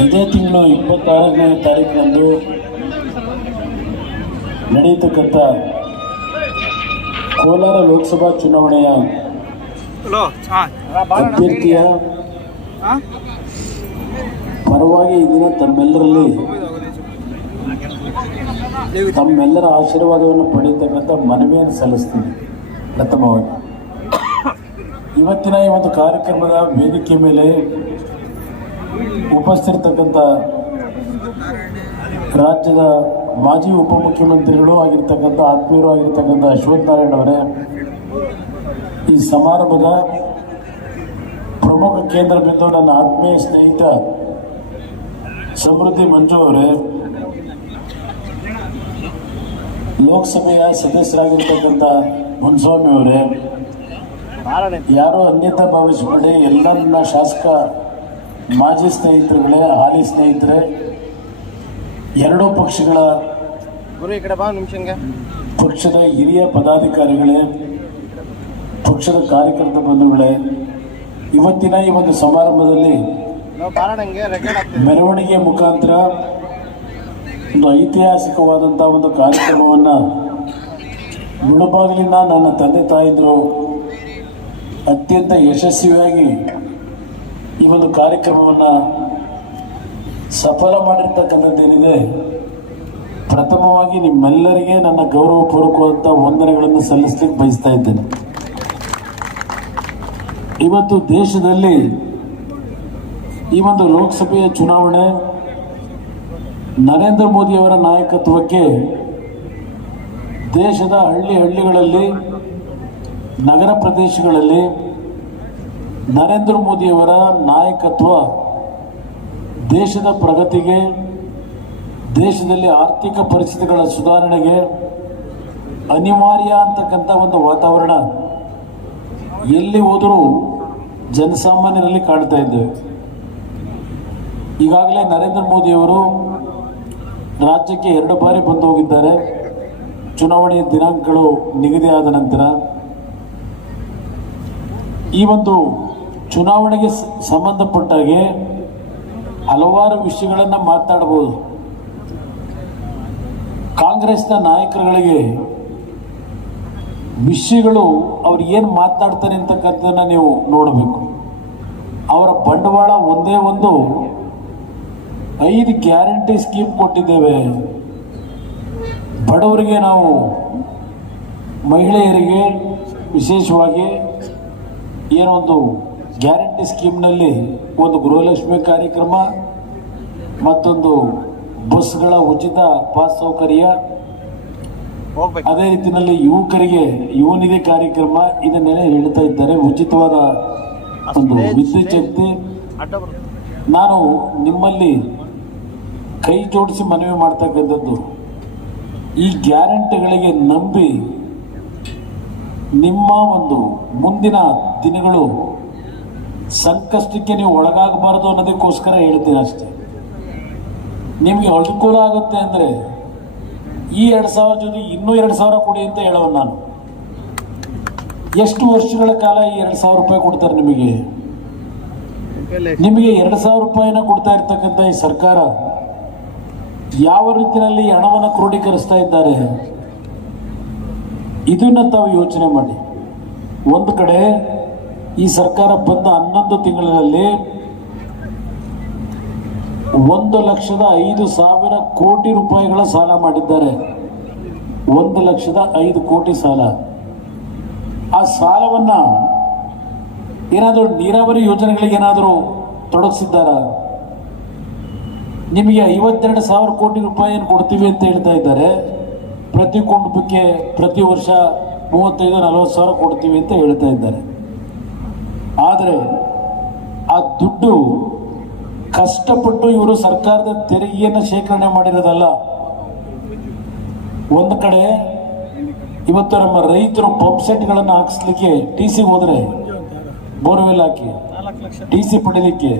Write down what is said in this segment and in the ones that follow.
ಇದೇ ತಿಂಗಳು ಇಪ್ಪತ್ತಾರನೇ ತಾರೀಕಿನಂದು ನಡೆಯತಕ್ಕಂಥ ಕೋಲಾರ ಲೋಕಸಭಾ ಚುನಾವಣೆಯ ಅಭ್ಯರ್ಥಿಯ ಪರವಾಗಿ ಈ ದಿನ ತಮ್ಮೆಲ್ಲರಲ್ಲಿ ತಮ್ಮೆಲ್ಲರ ಆಶೀರ್ವಾದವನ್ನು ಪಡೆಯತಕ್ಕಂಥ ಮನವಿಯನ್ನು ಸಲ್ಲಿಸ್ತೀನಿ ಪ್ರಥಮವಾಗಿ. ಇವತ್ತಿನ ಈ ಒಂದು ಕಾರ್ಯಕ್ರಮದ ವೇದಿಕೆ ಮೇಲೆ ಉಪಸ್ಥಿರತಕ್ಕಂಥ ರಾಜ್ಯದ ಮಾಜಿ ಉಪಮುಖ್ಯಮಂತ್ರಿಗಳು ಆಗಿರ್ತಕ್ಕಂಥ ಆತ್ಮೀಯರು ಆಗಿರ್ತಕ್ಕಂಥ ಅಶ್ವಥ್ ನಾರಾಯಣ್ ಅವರೇ, ಈ ಸಮಾರಂಭದ ಪ್ರಮುಖ ಕೇಂದ್ರ ಬಿಂದು ನನ್ನ ಆತ್ಮೀಯ ಸ್ನೇಹಿತ ಸಮೃದ್ಧಿ ಮಂಜು ಅವರೇ, ಲೋಕಸಭೆಯ ಸದಸ್ಯರಾಗಿರ್ತಕ್ಕಂಥ ಮುನ್ಸ್ವಾಮಿ ಅವರೇ, ಯಾರು ಅನ್ಯತಾ ಭಾವಿಸಬೇಡಿ ಎಲ್ಲರನ್ನ ಶಾಸಕ ಮಾಜಿ ಸ್ನೇಹಿತರುಗಳೇ ಹಾಲಿ ಸ್ನೇಹಿತರೆ ಎರಡೂ ಪಕ್ಷಗಳ ಪಕ್ಷದ ಹಿರಿಯ ಪದಾಧಿಕಾರಿಗಳೇ ಪಕ್ಷದ ಕಾರ್ಯಕರ್ತ ಬಂಧುಗಳೇ ಇವತ್ತಿನ ಈ ಒಂದು ಸಮಾರಂಭದಲ್ಲಿ ಮೆರವಣಿಗೆ ಮುಖಾಂತರ ಒಂದು ಐತಿಹಾಸಿಕವಾದಂಥ ಒಂದು ಕಾರ್ಯಕ್ರಮವನ್ನು ಮುಳುಬಾಗಿಲಿನ ನನ್ನ ತಂದೆ ತಾಯಿದ್ರು ಅತ್ಯಂತ ಯಶಸ್ವಿಯಾಗಿ ಈ ಒಂದು ಕಾರ್ಯಕ್ರಮವನ್ನು ಸಫಲ ಮಾಡಿರ್ತಕ್ಕಂಥದ್ದೇನಿದೆ? ಪ್ರಥಮವಾಗಿ ನಿಮ್ಮೆಲ್ಲರಿಗೆ ನನ್ನ ಗೌರವ ಗೌರವಪೂರ್ವಕವಾದಂಥ ವಂದನೆಗಳನ್ನು ಸಲ್ಲಿಸ್ಲಿಕ್ಕೆ ಬಯಸ್ತಾ ಇದ್ದೇನೆ. ಇವತ್ತು ದೇಶದಲ್ಲಿ ಈ ಒಂದು ಲೋಕಸಭೆಯ ಚುನಾವಣೆ ನರೇಂದ್ರ ಮೋದಿಯವರ ನಾಯಕತ್ವಕ್ಕೆ ದೇಶದ ಹಳ್ಳಿ ಹಳ್ಳಿಗಳಲ್ಲಿ, ನಗರ ಪ್ರದೇಶಗಳಲ್ಲಿ ನರೇಂದ್ರ ಮೋದಿಯವರ ನಾಯಕತ್ವ ದೇಶದ ಪ್ರಗತಿಗೆ, ದೇಶದಲ್ಲಿ ಆರ್ಥಿಕ ಪರಿಸ್ಥಿತಿಗಳ ಸುಧಾರಣೆಗೆ ಅನಿವಾರ್ಯ ಅಂತಕ್ಕಂಥ ಒಂದು ವಾತಾವರಣ ಎಲ್ಲಿ ಹೋದರೂ ಜನಸಾಮಾನ್ಯರಲ್ಲಿ ಕಾಣ್ತಾ ಇದ್ದೇವೆ. ಈಗಾಗಲೇ ನರೇಂದ್ರ ಮೋದಿಯವರು ರಾಜ್ಯಕ್ಕೆ ಎರಡು ಬಾರಿ ಬಂದು ಹೋಗಿದ್ದಾರೆ. ಚುನಾವಣೆಯ ದಿನಾಂಕಗಳು ನಿಗದಿಯಾದ ನಂತರ ಈ ಒಂದು ಚುನಾವಣೆಗೆ ಸಂಬಂಧಪಟ್ಟಾಗೆ ಹಲವಾರು ವಿಷಯಗಳನ್ನು ಮಾತಾಡಬಹುದು ಕಾಂಗ್ರೆಸ್ನ ನಾಯಕರುಗಳಿಗೆ ವಿಷಯಗಳು ಅವ್ರು ಏನು ಮಾತಾಡ್ತಾರೆ ಅಂತಕ್ಕಂಥದ್ದನ್ನು ನೀವು ನೋಡಬೇಕು. ಅವರ ಬಂಡವಾಳ ಒಂದೇ ಒಂದು ಐದು ಗ್ಯಾರಂಟಿ ಸ್ಕೀಮ್ ಕೊಟ್ಟಿದ್ದೇವೆ. ಬಡವರಿಗೆ ನಾವು, ಮಹಿಳೆಯರಿಗೆ ವಿಶೇಷವಾಗಿ ಏನೊಂದು ಗ್ಯಾರಂಟಿ ಸ್ಕೀಮ್ನಲ್ಲಿ ಒಂದು ಗೃಹಲಕ್ಷ್ಮಿ ಕಾರ್ಯಕ್ರಮ ಮತ್ತೊಂದು ಬಸ್ಗಳ ಉಚಿತ ಪಾಸ್ ಸೌಕರ್ಯ. ಅದೇ ರೀತಿಯಲ್ಲಿ ಯುವಕರಿಗೆ ಯುವನಿಧಿ ಕಾರ್ಯಕ್ರಮ ಇದನ್ನೆಲ್ಲ ಹೇಳ್ತಾ ಇದ್ದಾರೆ. ಉಚಿತವಾದ ಒಂದು ವಿದ್ಯುತ್ ಶಕ್ತಿ. ನಾನು ನಿಮ್ಮಲ್ಲಿ ಕೈ ಜೋಡಿಸಿ ಮನವಿ ಮಾಡ್ತಕ್ಕಂಥದ್ದು ಈ ಗ್ಯಾರಂಟಿಗಳಿಗೆ ನಂಬಿ ನಿಮ್ಮ ಒಂದು ಮುಂದಿನ ದಿನಗಳು ಸಂಕಷ್ಟಕ್ಕೆ ನೀವು ಒಳಗಾಗಬಾರದು ಅನ್ನೋದಕ್ಕೋಸ್ಕರ ಹೇಳ್ತೀನಿ ಅಷ್ಟೇ? ನಿಮಗೆ ಅನುಕೂಲ ಆಗುತ್ತೆ ಅಂದರೆ ಈ ಎರಡು ಸಾವಿರ ಜೊತೆ ಇನ್ನೂ ಎರಡು ಸಾವಿರ ಕೊಡಿ ಅಂತ ಹೇಳೋಣ ನಾನು. ಎಷ್ಟು ವರ್ಷಗಳ ಕಾಲ ಈ ಎರಡು ಸಾವಿರ ರೂಪಾಯಿ ಕೊಡ್ತಾರೆ ನಿಮಗೆ? ನಿಮಗೆ ಎರಡು ಸಾವಿರ ರೂಪಾಯಿನ ಕೊಡ್ತಾ ಇರ್ತಕ್ಕಂಥ ಈ ಸರ್ಕಾರ ಯಾವ ರೀತಿಯಲ್ಲಿ ಹಣವನ್ನು ಕ್ರೋಢೀಕರಿಸ್ತಾ ಇದ್ದಾರೆ? ಇದನ್ನ ತಾವು ಯೋಚನೆ ಮಾಡಿ. ಒಂದು ಕಡೆ ಈ ಸರ್ಕಾರ ಬಂದ ಹನ್ನೊಂದು ತಿಂಗಳಲ್ಲಿ ಒಂದು ಲಕ್ಷದ ಐದು ಸಾವಿರ ಕೋಟಿ ರೂಪಾಯಿಗಳ ಸಾಲ ಮಾಡಿದ್ದಾರೆ. ಒಂದು ಲಕ್ಷದ ಐದು ಕೋಟಿ ಸಾಲ. ಆ ಸಾಲವನ್ನ ಏನಾದರೂ ನೀರಾವರಿ ಯೋಜನೆಗಳಿಗೆ ಏನಾದರೂ ತೊಡಗಿಸಿದ್ದಾರ? ನಿಮಗೆ ಐವತ್ತೆರಡು ಸಾವಿರ ಕೋಟಿ ರೂಪಾಯಿ ಏನು ಕೊಡ್ತೀವಿ ಅಂತ ಹೇಳ್ತಾ ಇದ್ದಾರೆ. ಪ್ರತಿ ಕುಟುಂಬಕ್ಕೆ ಪ್ರತಿ ವರ್ಷ ಮೂವತ್ತೈದು ನಲವತ್ತು ಸಾವಿರ ಕೊಡ್ತೀವಿ ಅಂತ ಹೇಳ್ತಾ ಇದ್ದಾರೆ. ಆದರೆ ಆ ದುಡ್ಡು ಕಷ್ಟಪಟ್ಟು ಇವರು ಸರ್ಕಾರದ ತೆರಿಗೆಯನ್ನು ಶೇಖರಣೆ ಮಾಡಿರೋದಲ್ಲ. ಒಂದು ಕಡೆ ಇವತ್ತು ನಮ್ಮ ರೈತರು ಪಂಪ್ ಸೆಟ್ಗಳನ್ನು ಹಾಕಿಸ್ಲಿಕ್ಕೆ ಟಿ ಸಿ ಹೋದ್ರೆ ಬೋರ್ವೆಲ್ ಹಾಕಿ, ಟಿ ಸಿ ಪಡೀಲಿಕ್ಕೆ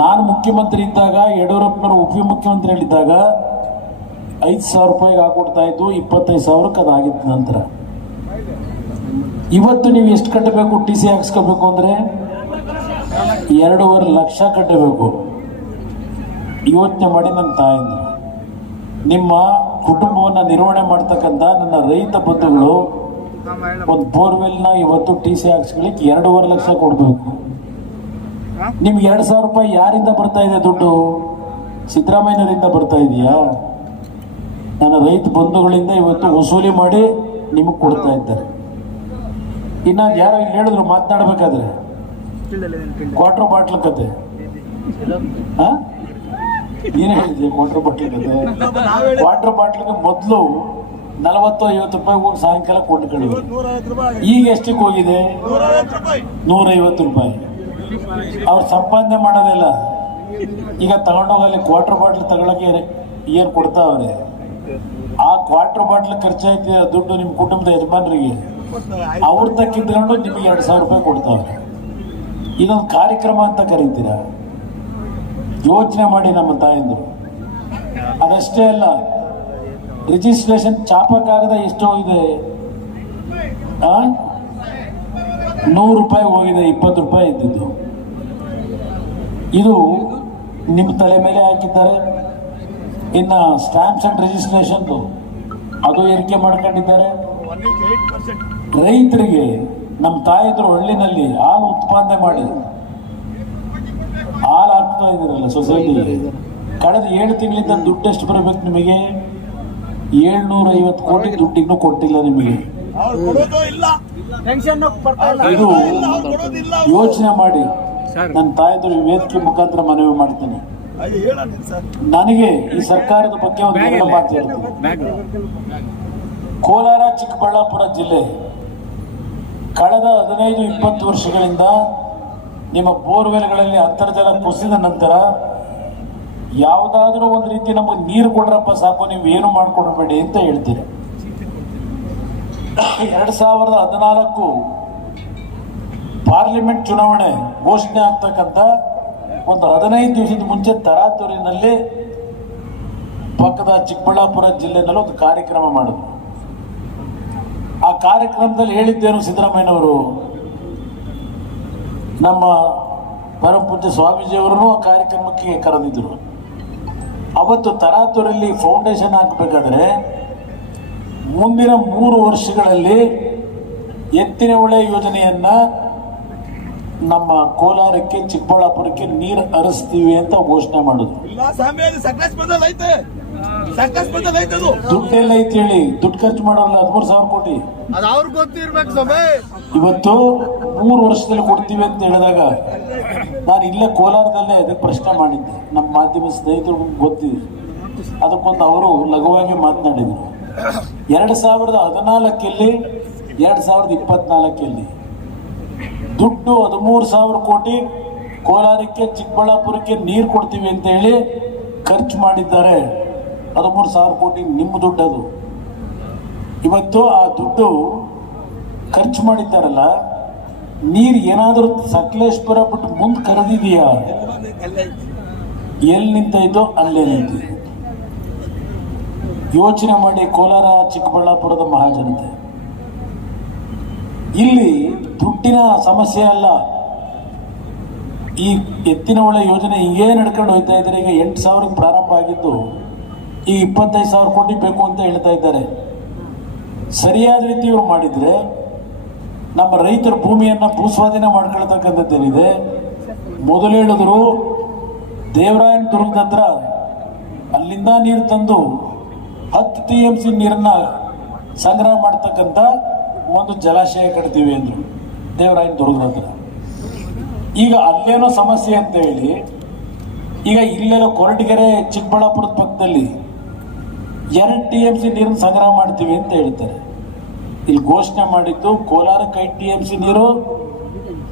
ನಾನು ಮುಖ್ಯಮಂತ್ರಿ ಇದ್ದಾಗ, ಯಡಿಯೂರಪ್ಪನವರು ಉಪಮುಖ್ಯಮಂತ್ರಿಗಳಿದ್ದಾಗ ಐದು ಸಾವಿರ ರೂಪಾಯಿಗೆ ಹಾಕೊಡ್ತಾ ಇದ್ದು, ಇಪ್ಪತ್ತೈದು ಸಾವಿರಕ್ಕೆ ಅದಾಗಿತ್ತು ನಂತರ. ಇವತ್ತು ನೀವು ಎಷ್ಟು ಕಟ್ಟಬೇಕು ಟಿ ಸಿ ಹಾಕ್ಸ್ಕೋಬೇಕು ಅಂದರೆ ಎರಡೂವರೆ ಲಕ್ಷ ಕಟ್ಟಬೇಕು. ಯೋಚನೆ ಮಾಡಿ ನನ್ನ ತಾಯಿ ನಿಮ್ಮ ಕುಟುಂಬವನ್ನು ನಿರ್ವಹಣೆ ಮಾಡ್ತಕ್ಕಂಥ ನನ್ನ ರೈತ ಬಂಧುಗಳು ಒಂದು ಬೋರ್ವೆಲ್ನ ಇವತ್ತು ಟಿ ಸಿ ಹಾಕ್ಸ್ಕೊಳ್ಳಿಕ್ಕೆ ಎರಡೂವರೆ ಲಕ್ಷ ಕೊಡಬೇಕು. ನಿಮ್ಗೆ ಎರಡು ಸಾವಿರ ರೂಪಾಯಿ ಯಾರಿಂದ ಬರ್ತಾ ಇದೆ ದುಡ್ಡು? ಸಿದ್ದರಾಮಯ್ಯನವರಿಂದ ಬರ್ತಾ ಇದೆಯಾ? ನನ್ನ ರೈತ ಬಂಧುಗಳಿಂದ ಇವತ್ತು ವಸೂಲಿ ಮಾಡಿ ನಿಮಗೆ ಕೊಡ್ತಾ ಇದ್ದಾರೆ. ಇನ್ನ ಯಾರೋ ಇಲ್ಲಿ ಹೇಳಿದ್ರು ಮಾತನಾಡ್ಬೇಕಾದ್ರೆ. ಕ್ವಾರ್ಟರ್ ಬಾಟ್ಲ್ ಕತೆ? ನೀನೇ ಹೇಳಿದ್ಯಾ ಕ್ವಾರ್ಟರ್ ಬಾಟ್ಲ್ ಕತೆ? ವಾಟರ್ ಬಾಟ್ಲಿಗೆ ಮೊದಲು ನಲವತ್ತು, ಐವತ್ತು ರೂಪಾಯಿ ಹೋಗಿ ಸಾಯಂಕಾಲ ಕೊಟ್ಟು ಈಗ ಎಷ್ಟಕ್ಕೆ ಹೋಗಿದೆ? ನೂರೈವತ್ತು ರೂಪಾಯಿ. ಅವ್ರು ಸಂಪಾದನೆ ಮಾಡೋದಿಲ್ಲ ಈಗ ತಗೊಂಡೋಗಲ್ಲಿ ಕ್ವಾರ್ಟರ್ ಬಾಟ್ಲ್ ತಗೊಳಕ್ಕೆ ಏನು ಕೊಡ್ತಾವ್ರೆ? ಆ ಕ್ವಾರ್ಟರ್ ಬಾಟ್ಲ್ ಖರ್ಚಾಯ್ತು ದುಡ್ಡು ನಿಮ್ಮ ಕುಟುಂಬದ ಯಜಮಾನರಿಗೆ. ಅವ್ರ ತಕ್ಕಿದ್ಕೊಂಡು ನಿಮಗೆ ಎರಡು ಸಾವಿರ ರೂಪಾಯಿ ಕೊಡ್ತಾವ್ರೆ. ಇದೊಂದು ಕಾರ್ಯಕ್ರಮ ಅಂತ ಕರೀತೀರಾ? ಯೋಚನೆ ಮಾಡಿ ನಮ್ಮ ತಾಯಂದ್ರು. ಅದಷ್ಟೇ ಅಲ್ಲ ರಿಜಿಸ್ಟ್ರೇಷನ್ ಚಾಪಕ್ಕಾಗದ ಎಷ್ಟೋ ಇದೆ? ನೂರು ರೂಪಾಯಿ ಹೋಗಿದೆ ಇಪ್ಪತ್ತು ರೂಪಾಯಿ ಇದ್ದಿದ್ದು. ಇದು ನಿಮ್ಮ ತಲೆ ಮೇಲೆ ಹಾಕಿದ್ದಾರೆ. ಇನ್ನ ಸ್ಟ್ಯಾಂಪ್ಸ್ ಅಂಡ್ ರಿಜಿಸ್ಟ್ರೇಷನ್ ಅದು ಏರಿಕೆ ಮಾಡ್ಕೊಂಡಿದ್ದಾರೆ. ರೈತರಿಗೆ ನಮ್ಮ ತಾಯಿದ್ರು ಹಳ್ಳಿನಲ್ಲಿ ಹಾಲು ಉತ್ಪಾದನೆ ಮಾಡಿ ಹಾಲು ಹಾಕ್ತಾ ಇದ್ದೀರಲ್ಲ ಸೊಸೈಟಿ ಕಳೆದ ಏಳು ತಿಂಗಳಿಂದ ದುಡ್ಡು ಎಷ್ಟು ಬರಬೇಕು ನಿಮಗೆ? ಏಳ್ನೂರ ಐವತ್ತು ಕೋಟಿ ದುಡ್ಡು ಇನ್ನೂ ಕೊಟ್ಟಿಲ್ಲ ನಿಮಗೆ. ಇದು ಯೋಚನೆ ಮಾಡಿ. ನನ್ನ ತಾಯಿದ್ರು ವೇದಿಕೆ ಮುಖಾಂತರ ಮನವಿ ಮಾಡ್ತೀನಿ. ನನಗೆ ಈ ಸರ್ಕಾರದ ಬಗ್ಗೆ ಒಂದು ಕೋಲಾರ ಚಿಕ್ಕಬಳ್ಳಾಪುರ ಜಿಲ್ಲೆ ಕಳೆದ ಹದಿನೈದು, ಇಪ್ಪತ್ತು ವರ್ಷಗಳಿಂದ ನಿಮ್ಮ ಬೋರ್ವೆಲ್ಗಳಲ್ಲಿ ಅಂತರ್ಜಲ ಕುಸಿದ ನಂತರ ಯಾವುದಾದ್ರೂ ಒಂದು ರೀತಿ ನಮಗೆ ನೀರು ಕೊಡ್ರಪ್ಪ ಸಾಕು, ನೀವು ಏನು ಮಾಡ್ಕೊಡ್ಬೇಡಿ ಅಂತ ಹೇಳ್ತೀರಿ. ಎರಡ್ ಸಾವಿರದ ಹದಿನಾಲ್ಕು ಪಾರ್ಲಿಮೆಂಟ್ ಚುನಾವಣೆ ಘೋಷಣೆ ಆಗ್ತಕ್ಕಂಥ ಒಂದು ಹದಿನೈದು ದಿವಸದ ಮುಂಚೆ ತರಾತೂರಿನಲ್ಲಿ ಪಕ್ಕದ ಚಿಕ್ಕಬಳ್ಳಾಪುರ ಜಿಲ್ಲೆನಲ್ಲಿ ಒಂದು ಕಾರ್ಯಕ್ರಮ ಮಾಡಿದ್ರು. ಕಾರ್ಯಕ್ರಮದಲ್ಲಿ ಹೇಳಿದ್ದೇನು ಸಿದ್ದರಾಮಯ್ಯನವರು? ನಮ್ಮ ಪರಮಪೂಜ್ಯ ಸ್ವಾಮೀಜಿಯವರನ್ನು ಆ ಕಾರ್ಯಕ್ರಮಕ್ಕೆ ಕರೆದಿದ್ದರು ಅವತ್ತು ತರಾತುರಲ್ಲಿ ಫೌಂಡೇಶನ್ ಹಾಕಬೇಕಾದ್ರೆ ಮುಂದಿನ ಮೂರು ವರ್ಷಗಳಲ್ಲಿ ಎತ್ತಿನ ಹೊಳೆ ಯೋಜನೆಯನ್ನ ನಮ್ಮ ಕೋಲಾರಕ್ಕೆ, ಚಿಕ್ಕಬಳ್ಳಾಪುರಕ್ಕೆ ನೀರು ಹರಿಸ್ತೀವಿ ಅಂತ ಘೋಷಣೆ ಮಾಡಿದ್ರು. ದುಡ್ಡೆಲ್ಲ ಐತಿ ಹೇಳಿ. ದುಡ್ಡು ಖರ್ಚು ಮಾಡೋಲ್ಲ ಹದಿಮೂರು ಸಾವಿರ ಕೋಟಿ. ಅದು ಅವ್ರಿಗೆ ಗೊತ್ತಿರ್ಬೇಕು ಸಭೆ ಇವತ್ತು ಮೂರು ವರ್ಷದಲ್ಲಿ ಕೊಡ್ತೀವಿ ಅಂತ ಹೇಳಿದಾಗ ನಾನು ಇಲ್ಲೇ ಕೋಲಾರದಲ್ಲೇ ಅದಕ್ಕೆ ಪ್ರಶ್ನೆ ಮಾಡಿದ್ದೆ. ನಮ್ಮ ಮಾಧ್ಯಮ ಸ್ನೇಹಿತರು ಗೊತ್ತಿದೆ ಅದಕ್ಕೊಂದು ಅವರು ಲಘುವಾಗಿ ಮಾತನಾಡಿದರು. ಎರಡು ಸಾವಿರದ ಹದಿನಾಲ್ಕಲ್ಲಿ ಎರಡು ಸಾವಿರದ ಇಪ್ಪತ್ನಾಲ್ಕಲ್ಲಿ ದುಡ್ಡು ಹದಿಮೂರು ಸಾವಿರ ಕೋಟಿ ಕೋಲಾರಕ್ಕೆ ಚಿಕ್ಕಬಳ್ಳಾಪುರಕ್ಕೆ ನೀರು ಕೊಡ್ತೀವಿ ಅಂತ ಹೇಳಿ ಖರ್ಚು ಮಾಡಿದ್ದಾರೆ ಹದಿಮೂರು ಸಾವಿರ ಕೋಟಿ ನಿಮ್ಮ ದುಡ್ಡು ಅದು. ಇವತ್ತು ಆ ದುಡ್ಡು ಖರ್ಚು ಮಾಡಿದ್ದಾರಲ್ಲ, ನೀರು ಏನಾದರೂ ಸಕಲೇಶ್ಪುರ ಬಿಟ್ಟು ಮುಂದೆ ಕರೆದಿದೆಯಾ? ಎಲ್ಲಿ ನಿಂತೈತೋ ಅಲ್ಲೇ ನಿಂತಿದೆ ಯೋಚನೆ ಮಾಡಿ ಕೋಲಾರ, ಚಿಕ್ಕಬಳ್ಳಾಪುರದ ಮಹಾಜನತೆ. ಇಲ್ಲಿ ದುಡ್ಡಿನ ಸಮಸ್ಯೆ ಅಲ್ಲ. ಈ ಎತ್ತಿನ ಒಳ್ಳೆ ಯೋಜನೆ ಹಿಂಗೇ ನಡ್ಕೊಂಡು ಹೋಗ್ತಾ ಇದ್ರೆ ಈಗ ಎಂಟು ಸಾವಿರಕ್ಕೆ ಪ್ರಾರಂಭ ಆಗಿದ್ದು ಈ ಇಪ್ಪತ್ತೈದು ಸಾವಿರ ಕೋಟಿ ಬೇಕು ಅಂತ ಹೇಳ್ತಾ ಇದ್ದಾರೆ. ಸರಿಯಾದ ರೀತಿ ಇವ್ರು ಮಾಡಿದ್ರೆ ನಮ್ಮ ರೈತರ ಭೂಮಿಯನ್ನ ಭೂಸ್ವಾಧೀನ ಮಾಡ್ಕೊಳ್ತಕ್ಕಂಥದ್ದೇನಿದೆ? ಮೊದಲು ಹೇಳಿದ್ರು ದೇವರಾಯನ ದುರ್ಗದ ಹತ್ರ ಅಲ್ಲಿಂದ ನೀರು ತಂದು ಹತ್ತು ಟಿ ಎಂ ಸಿ ನೀರನ್ನ ಸಂಗ್ರಹ ಮಾಡ್ತಕ್ಕಂಥ ಒಂದು ಜಲಾಶಯ ಕಟ್ತೀವಿ ಅಂದ್ರು ದೇವರಾಯನ ದುರ್ಗದ ಹತ್ರ. ಈಗ ಅಲ್ಲೇನೋ ಸಮಸ್ಯೆ ಅಂತ ಹೇಳಿ ಈಗ ಇಲ್ಲೆಲ್ಲ ಕೊರಟಗೆರೆ ಚಿಕ್ಕಬಳ್ಳಾಪುರದ ಪಕ್ಕದಲ್ಲಿ ಎರಡು ಟಿ ಎಂ ಸಿ ನೀರನ್ನು ಸಂಗ್ರಹ ಮಾಡ್ತೀವಿ ಅಂತ ಹೇಳ್ತಾರೆ. ಇಲ್ಲಿ ಘೋಷಣೆ ಮಾಡಿದ್ದು ಕೋಲಾರ ಕೈ ಟಿ ಎಂ ಸಿ ನೀರು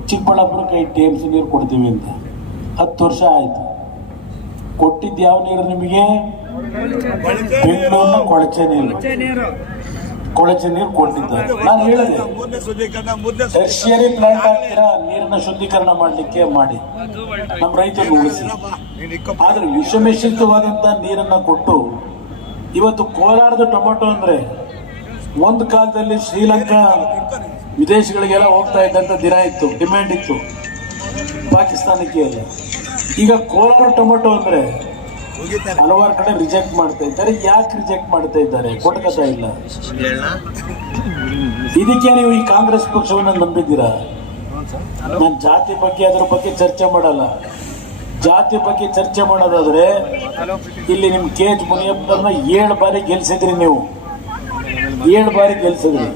ಚಿಕ್ಕಬಳ್ಳಾಪುರ ಕೈ ಟಿ ಎಂ ಸಿ ನೀರು ಕೊಡ್ತೀವಿ ಅಂತ. ಹತ್ತು ವರ್ಷ ಆಯ್ತು. ಕೊಟ್ಟಿದ್ದು ಯಾವ ನೀರು ನಿಮಗೆ? ಬೆಂಗಳೂರಿನ ಕೊಳಚೆ ನೀರು. ಕೊಳಚೆ ನೀರು ಕೊಟ್ಟಿದ್ದಾರೆ ನಾನು ಹೇಳಿದೆ, ಟೆರ್ಷಿಯರಿ ಪ್ಲಾಂಟ್ ಹಾಕ್ತೀರಾ, ನೀರನ್ನ ಶುದ್ಧೀಕರಣ ಮಾಡಲಿಕ್ಕೆ ಮಾಡಿ. ನಮ್ಮ ರೈತರು ಉಳಿಸಿ. ಆದ್ರೆ ವಿಷಮಿಶ್ರಿತವಾದಂತ ನೀರನ್ನ ಕೊಟ್ಟು ಇವತ್ತು ಕೋಲಾರದ ಟೊಮೆಟೊ ಅಂದ್ರೆ ಒಂದು ಕಾಲದಲ್ಲಿ ಶ್ರೀಲಂಕಾ ವಿದೇಶಗಳಿಗೆಲ್ಲ ಹೋಗ್ತಾ ಇದ್ದಂತ ದಿನ ಇತ್ತು ಡಿಮ್ಯಾಂಡ್ ಇತ್ತು. ಪಾಕಿಸ್ತಾನಕ್ಕೆ ಎಲ್ಲ ಈಗ ಕೋಲಾರ ಟೊಮೆಟೊ ಅಂದ್ರೆ ಹಲವಾರು ಕಡೆ ರಿಜೆಕ್ಟ್ ಮಾಡ್ತಾ ಇದ್ದಾರೆ. ಯಾಕೆ ರಿಜೆಕ್ಟ್ ಮಾಡ್ತಾ ಇದ್ದಾರೆ? ಕೊಟ್ಟ ಇಲ್ಲ. ಇದಕ್ಕೆ ನೀವು ಈ ಕಾಂಗ್ರೆಸ್ ಪಕ್ಷವನ್ನ ನಂಬಿದ್ದೀರಾ? ನಾನು ಜಾತಿ ಬಗ್ಗೆ ಅದ್ರ ಬಗ್ಗೆ ಚರ್ಚೆ ಮಾಡಲ್ಲ. ಜಾತಿ ಬಗ್ಗೆ ಚರ್ಚೆ ಮಾಡೋದಾದ್ರೆ ಇಲ್ಲಿ ನಿಮ್ ಕೆ ಎಚ್ ಮುನಿಯಪ್ಪನ ಏಳು ಬಾರಿ ಗೆಲ್ಸಿದ್ರಿ ನೀವು. ಏಳು ಬಾರಿ ಗೆಲ್ಸಿದ್ರಿ.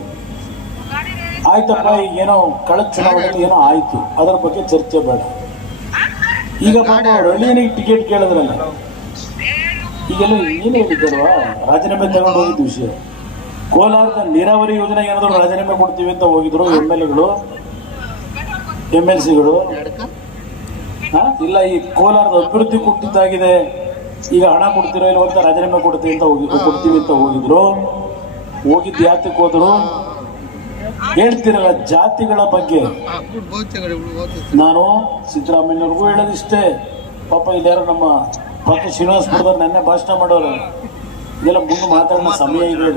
ಆಯ್ತಪ್ಪ, ಈಗ ಏನೋ ಕಳೆದ ಚುನಾವಣೆಯಲ್ಲಿ ಏನೋ ಆಯ್ತು. ಅದ್ರ ಬಗ್ಗೆ ಚರ್ಚೆ ಬೇಡ. ಈಗ ಹಳ್ಳಿನಿಗೆ ಟಿಕೆಟ್ ಕೇಳಿದ್ರಲ್ಲ. ಈಗೆಲ್ಲ ಏನು ಹೇಳಿದ್ದಾರವಾ ರಾಜೀನಾಮೆ ತಗೊಂಡು ಹೋಗಿದ್ದು ವಿಷಯ. ಕೋಲಾರದ ನೀರಾವರಿ ಯೋಜನೆ ಏನಾದ್ರು ರಾಜೀನಾಮೆ ಕೊಡ್ತೀವಿ ಅಂತ ಹೋಗಿದ್ರು ಎಂ ಎಲ್ ಎಗಳು ಎಂ ಎಲ್ ಸಿಗಳು. ಇಲ್ಲ, ಈ ಕೋಲಾರದ ಅಭಿವೃದ್ಧಿ ಕೊಟ್ಟಿದ್ದಾಗಿದೆ. ಈಗ ಹಣ ಕೊಡ್ತಿರೋ ಇಲ್ಲ ಅಂತ ರಾಜೀನಾಮೆ ಕೊಡ್ತೀವಿ ಅಂತ ಹೋಗಿ ಕೊಡ್ತೀವಿ ಅಂತ ಹೋಗಿದ್ರು. ಹೋಗಿದ್ದು ಯಾತಕ್ಕೆ ಹೋದ್ರು? ಹೇಳ್ತಿರಲ್ಲ, ಜಾತಿಗಳ ಬಗ್ಗೆ. ನಾನು ಸಿದ್ದರಾಮಯ್ಯವ್ರಿಗೂ ಹೇಳೋದಿಷ್ಟೇ ಪಾಪ ಇಲ್ಲಾರು ನಮ್ಮ ಪಾಪ ಶ್ರೀನಿವಾಸ್ ಬರ್ದ ನೆನ್ನೆ ಭಾಷಣ ಮಾಡೋರು. ಇದೆಲ್ಲ ಮುಂದೆ ಮಾತಾಡೋ ಸಮಯ ಇದೆ.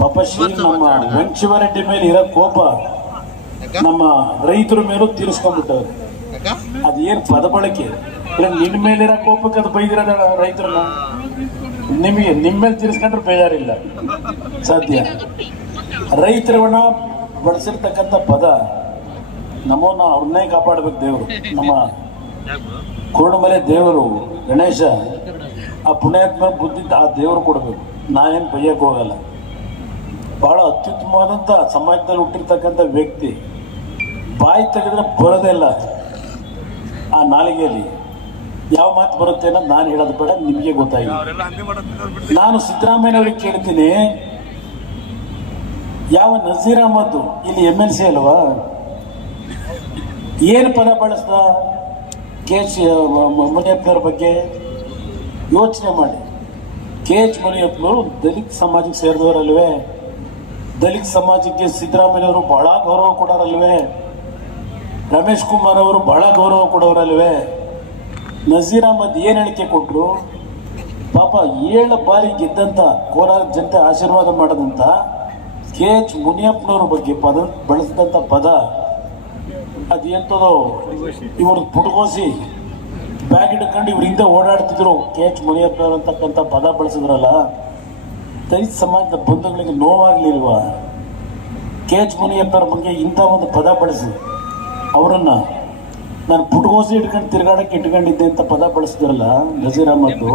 ಪಾಪ ಶ್ರೀ ನಮ್ಮ ವಂಶಿವರೆಡ್ಡಿ ಮೇಲೆ ಇರೋ ಕೋಪ ನಮ್ಮ ರೈತರ ಮೇಲೂ ತೀರಿಸ್ಕೊಂಡ್ಬಿಟ್ಟವ್ರೆ. ಅದೇನ್ ಪದ ಬಳಕೆ ಇಲ್ಲ ನಿನ್ನ ಮೇಲಿರೋ ಕೋಪಕ್ಕೆ ಅದು ಬೈದಿರೋದ ರೈತರನ್ನ? ನಿಮಗೆ ನಿಮ್ಮ ಮೇಲೆ ತಿರ್ಸ್ಕೊಂಡ್ರೆ ಬೇಜಾರಿಲ್ಲ. ಸಾಧ್ಯ. ರೈತರವನ್ನ ಬಳಸಿರ್ತಕ್ಕಂಥ ಪದ ನಮ್ಮನ್ನ ಅವ್ರನ್ನೇ ಕಾಪಾಡ್ಬೇಕು ದೇವರು. ನಮ್ಮ ಕುರುಡುಮಲೆ ದೇವರು ಗಣೇಶ, ಆ ಪುಣ್ಯಾತ್ಮ ಬುದ್ಧಿ ಆ ದೇವರು ಕೊಡಬೇಕು. ನಾನೇನು ಬೈಯಕ್ಕೆ ಹೋಗಲ್ಲ. ಬಹಳ ಅತ್ಯುತ್ತಮವಾದಂಥ ಸಮಾಜದಲ್ಲಿ ಹುಟ್ಟಿರ್ತಕ್ಕಂಥ ವ್ಯಕ್ತಿ. ಬಾಯಿ ತೆಗೆದ್ರೆ ಬರೋದೇ ಇಲ್ಲ. ಆ ನಾಲಿಗೆಯಲ್ಲಿ ಯಾವ ಮಾತು ಬರುತ್ತೆ ಅನ್ನೋದು ನಾನು ಹೇಳೋದು ಬೇಡ ನಿಮಗೆ ಗೊತ್ತಾಗಿದೆ. ನಾನು ಸಿದ್ದರಾಮಯ್ಯನವ್ರಿಗೆ ಕೇಳ್ತೀನಿ ಯಾವ ನಜೀರ್ ಅಹಮದ್ ಇಲ್ಲಿ ಎಂ ಎಲ್ ಸಿ ಅಲ್ವಾ? ಏನು ಪದ ಬಳಸ್ದ? ಕೆ ಎಚ್ ಮುನಿಯಪ್ಪನವ್ರ ಬಗ್ಗೆ ಯೋಚನೆ ಮಾಡಿ. ಕೆ ಎಚ್ ಮುನಿಯಪ್ಪನವರು ದಲಿತ ಸಮಾಜಕ್ಕೆ ಸೇರಿದವರಲ್ವೇ. ದಲಿತ ಸಮಾಜಕ್ಕೆ ಸಿದ್ದರಾಮಯ್ಯವರು ಬಹಳ ಗೌರವ ಕೊಡೋರಲ್ವೇ. ರಮೇಶ್ ಕುಮಾರ್ ಅವರು ಬಹಳ ಗೌರವ ಕೊಡೋರಲ್ವೇ? ನಜೀರ್ ಅಹಮದ್ ಏನು ಹೇಳಿಕೆ ಕೊಟ್ಟರು ಪಾಪ ಏಳು ಬಾರಿ ಗೆದ್ದಂಥ ಕೋಲಾರ ಜನತೆ ಆಶೀರ್ವಾದ ಮಾಡದಂತ ಕೆ ಎಚ್ ಮುನಿಯಪ್ಪನವ್ರ ಬಗ್ಗೆ ಪದ ಬಳಸಿದಂಥ ಪದ, ಅದು ಎಂತದೋ ಇವರು ಪುಟ್ಕೋಸಿ ಬ್ಯಾಗ್ ಹಿಡ್ಕೊಂಡು ಇವ್ರ ಹಿಂದೆ ಓಡಾಡ್ತಿದ್ರು. ಕೆ ಎಚ್ ಮುನಿಯಪ್ಪನವ್ರು ಪದ ಬಳಸಿದ್ರಲ್ಲ, ದಲಿತ ಸಮಾಜದ ಬಂಧುಗಳಿಗೆ ನೋವಾಗ್ಲಿಲ್ವಾ? ಕೆ ಎಚ್ ಮುನಿಯಪ್ಪನವ್ರ ಬಗ್ಗೆ ಇಂಥ ಒಂದು ಪದ ಬಳಸಿ. ಅವರನ್ನ ನಾನು ಪುಟ್ಕೋಸಿ ಇಟ್ಕೊಂಡು ತಿರುಗಾಡಕ್ಕೆ ಇಟ್ಕೊಂಡಿದ್ದೆ ಅಂತ ಪದ ಬಳಸಿದ್ರಲ್ಲ ನಜೀರ್ ಅಹಮದ್ದು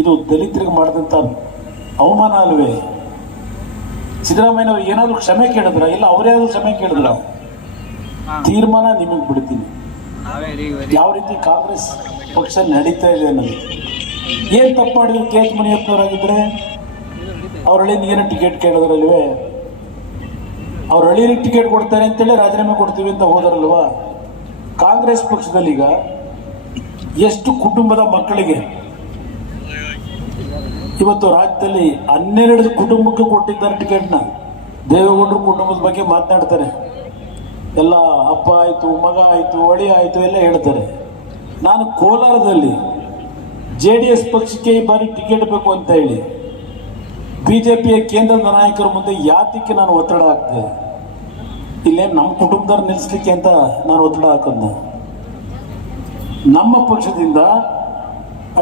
ಇದು ದಲಿತರಿಗೆ ಮಾಡಿದಂಥ ಅವಮಾನ ಅಲ್ವೇ? ಸಿದ್ದರಾಮಯ್ಯನವ್ರು ಏನಾದರೂ ಕ್ಷಮೆ ಕೇಳಿದ್ರ? ಇಲ್ಲ ಅವರೇನಾದ್ರು ಕ್ಷಮೆ ಕೇಳಿದ್ರ? ತೀರ್ಮಾನ ನಿಮಗೆ ಬಿಡ್ತೀನಿ. ಯಾವ ರೀತಿ ಕಾಂಗ್ರೆಸ್ ಪಕ್ಷ ನಡೀತಾ ಇದೆ ಅನ್ನೋದು. ಏನ್ ತಪ್ಪು ಮಾಡಿದ್ರು ಕೆ ಎಚ್ ಮುನಿಯಪ್ಪನವರಾಗಿದ್ರೆ? ಅವರಲ್ಲಿ ಏನು ಟಿಕೆಟ್ ಕೇಳಿದ್ರಲ್ವೇ? ಅವ್ರ ಹಳ್ಳಿಗೆ ಟಿಕೆಟ್ ಕೊಡ್ತಾರೆ ಅಂತೇಳಿ ರಾಜೀನಾಮೆ ಕೊಡ್ತೀವಿ ಅಂತ ಹೋದರಲ್ವಾ? ಕಾಂಗ್ರೆಸ್ ಪಕ್ಷದಲ್ಲಿ ಈಗ ಎಷ್ಟು ಕುಟುಂಬದ ಮಕ್ಕಳಿಗೆ ಇವತ್ತು ರಾಜ್ಯದಲ್ಲಿ ಹನ್ನೆರಡು ಕುಟುಂಬಕ್ಕೆ ಕೊಟ್ಟಿದ್ದಾರೆ ಟಿಕೆಟ್ನ ದೇವೇಗೌಡರು ಕುಟುಂಬದ ಬಗ್ಗೆ ಮಾತನಾಡ್ತಾರೆ. ಎಲ್ಲ ಅಪ್ಪ ಆಯಿತು, ಮಗ ಆಯಿತು ಒಳಿ ಆಯಿತು, ಎಲ್ಲ ಹೇಳ್ತಾರೆ. ನಾನು ಕೋಲಾರದಲ್ಲಿ ಜೆ ಡಿ ಎಸ್ ಪಕ್ಷಕ್ಕೆ ಈ ಬಾರಿ ಟಿಕೆಟ್ ಬೇಕು ಅಂತ ಹೇಳಿ ಬಿ ಜೆ ಪಿಯ ಕೇಂದ್ರದ ನಾಯಕರ ಮುಂದೆ ಯಾತಿಕ್ಕೆ ನಾನು ಒತ್ತಡ ಹಾಕಿದೆ? ಇಲ್ಲೇ ನಮ್ಮ ಕುಟುಂಬದವ್ರು ನಿಲ್ಲಿಸ್ಲಿಕ್ಕೆ ಅಂತ ನಾನು ಒತ್ತಡ ಹಾಕಂದೆ ನಮ್ಮ ಪಕ್ಷದಿಂದ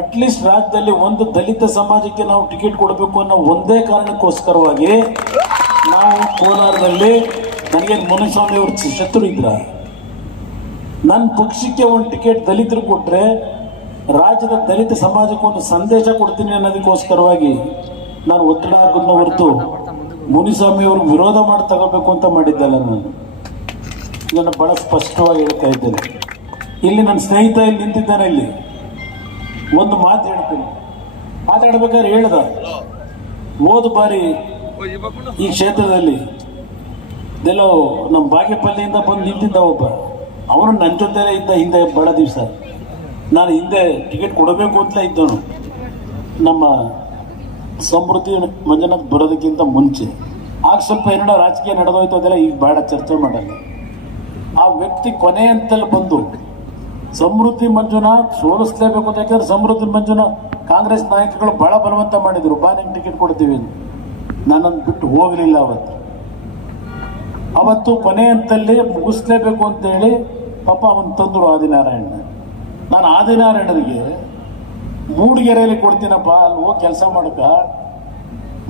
ಅಟ್ಲೀಸ್ಟ್ ರಾಜ್ಯದಲ್ಲಿ ಒಂದು ದಲಿತ ಸಮಾಜಕ್ಕೆ ನಾವು ಟಿಕೆಟ್ ಕೊಡಬೇಕು ಅನ್ನೋ ಒಂದೇ ಕಾರಣಕ್ಕೋಸ್ಕರವಾಗಿ ನಾವು ಕೋಲಾರದಲ್ಲಿ ನನಗೆ ಮುನಿಸ್ವಾಮಿ ಅವ್ರ ಶತ್ರು ಇದ್ರ. ನನ್ನ ಪಕ್ಷಕ್ಕೆ ಒಂದು ಟಿಕೆಟ್ ದಲಿತರು ಕೊಟ್ರೆ ರಾಜ್ಯದ ದಲಿತ ಸಮಾಜಕ್ಕೆ ಒಂದು ಸಂದೇಶ ಕೊಡ್ತೀನಿ ಅನ್ನೋದಕ್ಕೋಸ್ಕರವಾಗಿ ನಾನು ಒತ್ತಡ ಹಾಕೋದನ್ನ ಹೊರತು ಮುನಿಸ್ವಾಮಿ ಅವ್ರಿಗೆ ವಿರೋಧ ಮಾಡಿ ತಗೋಬೇಕು ಅಂತ ಮಾಡಿದ್ದಲ್ಲ ನಾನು. ಇದನ್ನು ಬಹಳ ಸ್ಪಷ್ಟವಾಗಿ ಹೇಳ್ತಾ ಇದ್ದೇನೆ. ಇಲ್ಲಿ ನನ್ನ ಸ್ನೇಹಿತ ಇಲ್ಲಿ ನಿಂತಿದ್ದಾನೆ ಇಲ್ಲಿ. ಒಂದು ಮಾತು ಹೇಳ್ತೀನಿ. ಮಾತಾಡ್ಬೇಕಾದ್ರೆ ಹೇಳ್ದ. ಹೋದ ಬಾರಿ ಈ ಕ್ಷೇತ್ರದಲ್ಲಿ ಇದೆಲ್ಲೋ ನಮ್ಮ ಬಾಗೇಪಲ್ಲಿಯಿಂದ ಬಂದು ನಿಂತಿದ್ದ ಒಬ್ಬ. ಅವನು ನನ್ನ ಜೊತೆ ಇದ್ದ ಹಿಂದೆ ಬಹಳ ದಿವಸ. ನಾನು ಹಿಂದೆ ಟಿಕೆಟ್ ಕೊಡಬೇಕು ಅಂತ ಇದ್ದವನು. ನಮ್ಮ ಸಮೃದ್ಧಿ ಮಂಜುನಾಥ್ ಬರೋದಕ್ಕಿಂತ ಮುಂಚೆ. ಆಗ ಸ್ವಲ್ಪ ಏನೋ ರಾಜಕೀಯ ನಡೆದೋಯ್ತು, ಅದೆಲ್ಲ ಈಗ ಬೇಡ, ಚರ್ಚೆ ಮಾಡಲ್ಲ. ಆ ವ್ಯಕ್ತಿ ಕೊನೆ ಅಂತಲ್ಲಿ ಬಂದು ಸಮೃದ್ಧಿ ಮಂಜುನಾಥ್ ಸೋಲಿಸ್ಲೇಬೇಕು ಅಂತ ಯಾಕಂದ್ರೆ ಸಮೃದ್ಧಿ ಮಂಜುನಾಥ್ ಕಾಂಗ್ರೆಸ್ ನಾಯಕರುಗಳು ಬಹಳ ಬಲವಂತ ಮಾಡಿದ್ರು. ಬಾ ಟಿಕೆಟ್ ಕೊಡ್ತೀವಿ ಅಂತ. ನನ್ನನ್ನು ಬಿಟ್ಟು ಹೋಗಲಿಲ್ಲ ಅವತ್ತು. ಅವತ್ತು ಕೊನೆ ಅಂತಲ್ಲಿ ಮುಗಿಸ್ಲೇಬೇಕು ಅಂತ ಹೇಳಿ ಪಾಪ ಅವನು ತಂದರು ಆದಿನಾರಾಯಣ ನಾನು ಆದಿನಾರಾಯಣರಿಗೆ ಮೂಡಿಗೆರೆಯಲ್ಲಿ ಕೊಡ್ತೀನಪ್ಪ, ಅಲ್ಲಿ ಹೋಗಿ ಕೆಲಸ ಮಾಡಕ.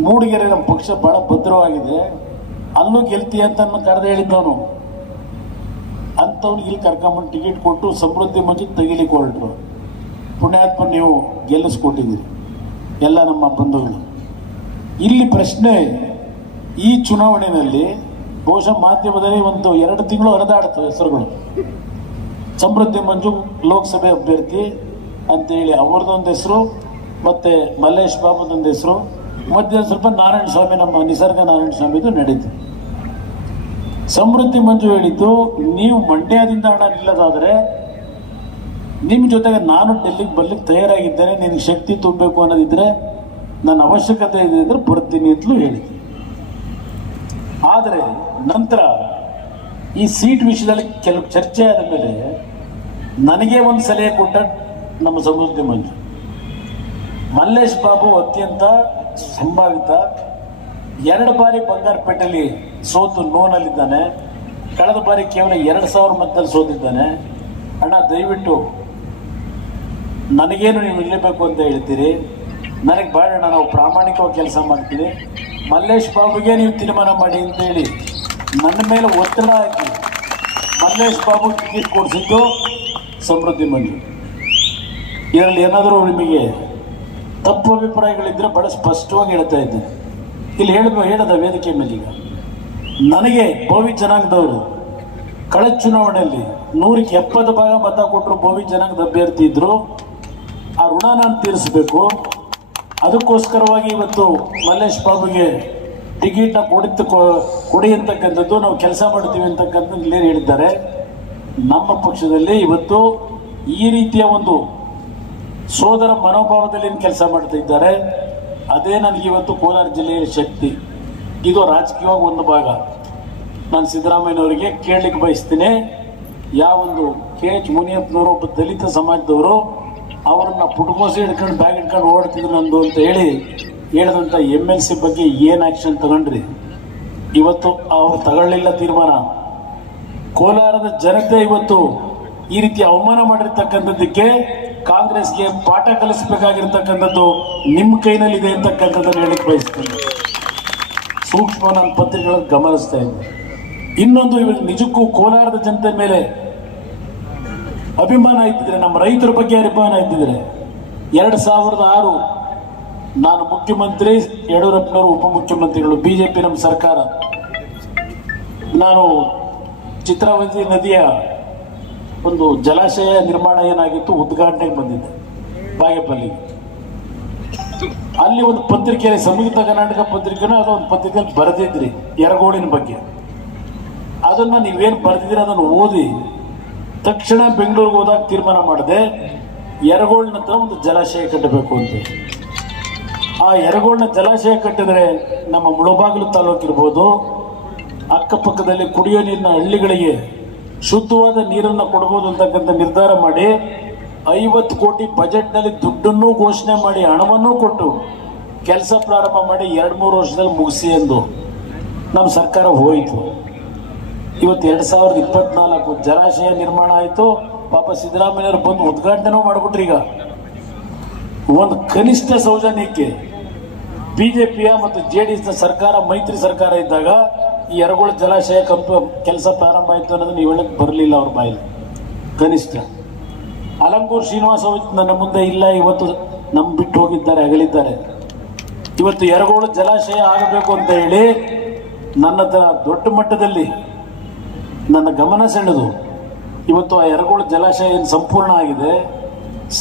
ಮೂಡಿಗೆರೆ ನಮ್ಮ ಪಕ್ಷ ಬಹಳ ಭದ್ರವಾಗಿದೆ. ಅಲ್ಲೂ ಗೆಲ್ತಿ ಅಂತ ಕರೆದು ಹೇಳಿದ್ದವನು ಅಂಥವ್ನಿಗೆ ಇಲ್ಲಿ ಕರ್ಕೊಂಬಂದು ಟಿಕೆಟ್ ಕೊಟ್ಟು ಸಮೃದ್ಧಿ ಮಂಜು ತೆಗಿಲಿಕ್ಕೆ ಹೊರಟರು ಪುಣ್ಯಾತ್ಮ ನೀವು ಗೆಲ್ಲಿಸ್ಕೊಟ್ಟಿದ್ದೀರಿ, ಎಲ್ಲ ನಮ್ಮ ಬಂಧುಗಳು. ಇಲ್ಲಿ ಪ್ರಶ್ನೆ, ಈ ಚುನಾವಣೆಯಲ್ಲಿ ಬಹುಶಃ ಮಾಧ್ಯಮದಲ್ಲಿ ಒಂದು ಎರಡು ತಿಂಗಳು ಹರಿದಾಡ್ತವೆ ಹೆಸರುಗಳು. ಸಮೃದ್ಧಿ ಮಂಜು ಲೋಕಸಭೆ ಅಭ್ಯರ್ಥಿ ಅಂತೇಳಿ ಅವ್ರದ್ದೊಂದು ಹೆಸರು, ಮತ್ತೆ ಮಲ್ಲೇಶ್ ಬಾಬುದೊಂದು ಹೆಸರು, ಮಧ್ಯ ಸ್ವಲ್ಪ ನಾರಾಯಣ ಸ್ವಾಮಿ, ನಮ್ಮ ನಿಸರ್ಗ ನಾರಾಯಣ ಸ್ವಾಮಿದು ನಡೀತು. ಸಮೃದ್ಧಿ ಮಂಜು ಹೇಳಿದ್ದು, ನೀವು ಮಂಡ್ಯದಿಂದ ಹಣ ನಿಲ್ಲದಾದರೆ ನಿಮ್ಮ ಜೊತೆಗೆ ನಾನು ಡೆಲ್ಲಿಗೆ ಬರ್ಲಿಕ್ಕೆ ತಯಾರಾಗಿದ್ದೇನೆ, ನಿನಗೆ ಶಕ್ತಿ ತುಂಬಬೇಕು ಅನ್ನೋದಿದ್ರೆ, ನನ್ನ ಅವಶ್ಯಕತೆ ಇದೆ ಅಂದ್ರೆ ಬರ್ತೀನಿ ಅಂತಲೂ ಹೇಳಿದ್ದೆ ಆದರೆ ನಂತರ ಈ ಸೀಟ್ ವಿಷಯದಲ್ಲಿ ಕೆಲವು ಚರ್ಚೆ ಆದ ಮೇಲೆ ನನಗೆ ಒಂದು ಸಲಹೆ ಕೊಟ್ಟ ನಮ್ಮ ಸಮೃದ್ಧಿ ಮಂಜು. ಮಲ್ಲೇಶ್ ಬಾಬು ಅತ್ಯಂತ ಸಂಭಾವಿತ, ಎರಡು ಬಾರಿ ಬಂಗಾರಪೇಟೆಯಲ್ಲಿ ಸೋತು ನೋನಲ್ಲಿದ್ದಾನೆ ಕಳೆದ ಬಾರಿ ಕೇವಲ ಎರಡು ಸಾವಿರ ಮತದಲ್ಲಿ ಸೋತಿದ್ದಾನೆ. ಅಣ್ಣ, ದಯವಿಟ್ಟು ನನಗೇನು ನೀವು ಇರಲೇಬೇಕು ಅಂತ ಹೇಳ್ತೀರಿ? ನನಗೆ ಬಾಳ ನಾವು ಪ್ರಾಮಾಣಿಕವಾಗಿ ಕೆಲಸ ಮಾಡ್ತೀವಿ. ಮಲ್ಲೇಶ್ ಬಾಬುಗೆ ನೀವು ತೀರ್ಮಾನ ಮಾಡಿ ಅಂತ ಹೇಳಿ ನನ್ನ ಮೇಲೆ ಒತ್ತಡ ಹಾಕಿ ಮಲ್ಲೇಶ್ ಬಾಬು ಟಿಕೆಟ್ ಕೊಡಿಸಿದ್ದು ಸಮೃದ್ಧಿ ಮಂಜು. ಇದರಲ್ಲಿ ಏನಾದರೂ ನಿಮಗೆ ತಪ್ಪು ಅಭಿಪ್ರಾಯಗಳಿದ್ದರೆ ಬಹಳ ಸ್ಪಷ್ಟವಾಗಿ ಹೇಳ್ತಾ ಇದ್ದೆ. ಇಲ್ಲಿ ಹೇಳ ಹೇಳದ ವೇದಿಕೆ ಮೇಲೆ ಈಗ. ನನಗೆ ಬೋವಿ ಜನಾಂಗದವರು ಕಳೆದ ಚುನಾವಣೆಯಲ್ಲಿ ನೂರಕ್ಕೆ ಎಪ್ಪತ್ತು ಭಾಗ ಮತ ಕೊಟ್ಟರು ಬೋವಿ ಜನಾಂಗದ ಅಭ್ಯರ್ಥಿ ಇದ್ರು. ಆ ಋಣ ನಾನು ತೀರಿಸಬೇಕು. ಅದಕ್ಕೋಸ್ಕರವಾಗಿ ಇವತ್ತು ಮಲ್ಲೇಶ್ ಬಾಬುಗೆ ಟಿಕೆಟ್ನ ಕೊಡಿತು ಕೊಡಿ ಅಂತಕ್ಕಂಥದ್ದು ನಾವು ಕೆಲಸ ಮಾಡ್ತೀವಿ ಅಂತಕ್ಕಂಥದ್ದು ಇಲ್ಲೇನು ಹೇಳಿದ್ದಾರೆ. ನಮ್ಮ ಪಕ್ಷದಲ್ಲಿ ಇವತ್ತು ಈ ರೀತಿಯ ಒಂದು ಸೋದರ ಮನೋಭಾವದಲ್ಲಿ ಏನು ಕೆಲಸ ಮಾಡ್ತಾ ಇದ್ದಾರೆ? ಅದೇ ನನಗೆ ಇವತ್ತು ಕೋಲಾರ ಜಿಲ್ಲೆಯ ಶಕ್ತಿ. ಇದು ರಾಜಕೀಯವಾಗಿ ಒಂದು ಭಾಗ. ನಾನು ಸಿದ್ದರಾಮಯ್ಯನವರಿಗೆ ಕೇಳಲಿಕ್ಕೆ ಬಯಸ್ತೀನಿ. ಯಾವೊಂದು ಕೆ ಎಚ್ ಮುನಿಯಪ್ಪನವರು, ಒಬ್ಬ ದಲಿತ ಸಮಾಜದವರು ಅವರನ್ನ ಪುಟ್ಕೋಸಿ ಹಿಡ್ಕೊಂಡು ಬ್ಯಾಗ್ ಹಿಡ್ಕೊಂಡು ಓಡ್ತಿದ್ರು ನಂದು ಅಂತ ಹೇಳಿ ಹೇಳಿದಂಥ ಎಂ ಎಲ್ ಸಿ ಬಗ್ಗೆ ಏನು ಆ್ಯಕ್ಷನ್ ತಗೊಂಡ್ರಿ? ಇವತ್ತು ಅವರು ತಗೊಳ್ಳಿಲ್ಲ ತೀರ್ಮಾನ. ಕೋಲಾರದ ಜನತೆ ಇವತ್ತು ಈ ರೀತಿ ಅವಮಾನ ಮಾಡಿರ್ತಕ್ಕಂಥದ್ದಕ್ಕೆ ಕಾಂಗ್ರೆಸ್ಗೆ ಪಾಠ ಕಲಿಸಬೇಕಾಗಿರ್ತಕ್ಕಂಥದ್ದು ನಿಮ್ಮ ಕೈನಲ್ಲಿದೆ ಅಂತಕ್ಕಂಥದ್ದನ್ನು ಹೇಳಿಕ್ ಬಯಸ್ತೇನೆ. ಸೂಕ್ಷ್ಮ ನನ್ನ ಪತ್ರಿಕೆಗಳನ್ನು ಗಮನಿಸ್ತಾ ಇದ್ದೆ ಇನ್ನೊಂದು ಇವರು ನಿಜಕ್ಕೂ ಕೋಲಾರದ ಜನತೆ ಮೇಲೆ ಅಭಿಮಾನ ಇದ್ದಿದ್ರೆ, ನಮ್ಮ ರೈತರ ಬಗ್ಗೆ ಅಭಿಮಾನ ಇದ್ದಿದ್ರೆ, ಎರಡು ಸಾವಿರದ ಆರು ನಾನು ಮುಖ್ಯಮಂತ್ರಿ, ಯಡಿಯೂರಪ್ಪನವರು ಉಪಮುಖ್ಯಮಂತ್ರಿಗಳು, ಬಿಜೆಪಿ ನಮ್ಮ ಸರ್ಕಾರ. ನಾನು ಚಿತ್ರಾವತಿ ನದಿಯ ಒಂದು ಜಲಾಶಯ ನಿರ್ಮಾಣ ಏನಾಗಿತ್ತು? ಉದ್ಘಾಟನೆಗೆ ಬಂದಿದೆ ಬಾಗೇಪಲ್ಲಿ. ಅಲ್ಲಿ ಒಂದು ಪತ್ರಿಕೆಯಲ್ಲಿ, ಸಂಯುಕ್ತ ಕರ್ನಾಟಕ ಪತ್ರಿಕೆನೂ ಅದು ಒಂದು ಪತ್ರಿಕೆಯಲ್ಲಿ ಬರೆದಿದ್ರಿ, ಯರಗೋಡಿನ ಬಗ್ಗೆ. ಅದನ್ನ ನೀವೇನು ಬರೆದಿದ್ರಿ ಅದನ್ನು ಓದಿ ತಕ್ಷಣ ಬೆಂಗಳೂರಿಗೆ ಹೋದಾಗ ತೀರ್ಮಾನ ಮಾಡಿದೆ ಎರಗೋಳ್ನ ಹತ್ರ ಒಂದು ಜಲಾಶಯ ಕಟ್ಟಬೇಕು ಅಂತ. ಆ ಎರಗೋಳಿನ ಜಲಾಶಯ ಕಟ್ಟಿದ್ರೆ ನಮ್ಮ ಮುಳಬಾಗಿಲು ತಾಲೂಕಿರ್ಬೋದು ಅಕ್ಕಪಕ್ಕದಲ್ಲಿ ಕುಡಿಯೋ ನೀರಿನ ಹಳ್ಳಿಗಳಿಗೆ ಶುದ್ಧವಾದ ನೀರನ್ನು ಕೊಡ್ಬೋದು ಅಂತಕ್ಕಂಥ ನಿರ್ಧಾರ ಮಾಡಿ ಐವತ್ತು ಕೋಟಿ ಬಜೆಟ್ನಲ್ಲಿ ದುಡ್ಡನ್ನು ಘೋಷಣೆ ಮಾಡಿ ಹಣವನ್ನು ಕೊಟ್ಟು ಕೆಲಸ ಪ್ರಾರಂಭ ಮಾಡಿ ಎರಡು ಮೂರು ವರ್ಷದಲ್ಲಿ ಮುಗಿಸಿ ಎಂದು ನಮ್ಮ ಸರ್ಕಾರ ಹೋಯಿತು. ಇವತ್ತು ಎರಡು ಸಾವಿರದ ಇಪ್ಪತ್ನಾಲ್ಕು ಜಲಾಶಯ ನಿರ್ಮಾಣ ಆಯಿತು. ಪಾಪ ಸಿದ್ದರಾಮಯ್ಯವರು ಬಂದು ಉದ್ಘಾಟನೆ ಮಾಡ್ಬಿಟ್ರು ಈಗ. ಒಂದು ಕನಿಷ್ಠ ಸೌಜನ್ಯಕ್ಕೆ ಬಿಜೆಪಿಯ ಮತ್ತು ಜೆ ಡಿ ಎಸ್ನ ಸರ್ಕಾರ, ಮೈತ್ರಿ ಸರ್ಕಾರ ಇದ್ದಾಗ ಈ ಯರಗೋಳ ಜಲಾಶಯ ಕಂಪ ಕೆಲಸ ಪ್ರಾರಂಭ ಆಯಿತು ಅನ್ನೋದು ನೀವು ಬರಲಿಲ್ಲ ಅವ್ರ ಬಾಯಲ್ಲಿ. ಕನಿಷ್ಠ. ಅಲಂಗೂರ್ ಶ್ರೀನಿವಾಸ ನನ್ನ ಮುಂದೆ ಇಲ್ಲ, ಇವತ್ತು ನಮ್ ಬಿಟ್ಟು ಹೋಗಿದ್ದಾರೆ, ಅಗಲಿದ್ದಾರೆ. ಇವತ್ತು ಯರಗೋಳು ಜಲಾಶಯ ಆಗಬೇಕು ಅಂತ ಹೇಳಿ ನನ್ನ ದೊಡ್ಡ ಮಟ್ಟದಲ್ಲಿ ನನ್ನ ಗಮನ ಸೆಳೆದು ಇವತ್ತು ಆ ಯರಗೋಳು ಜಲಾಶಯ ಏನು ಸಂಪೂರ್ಣ ಆಗಿದೆ,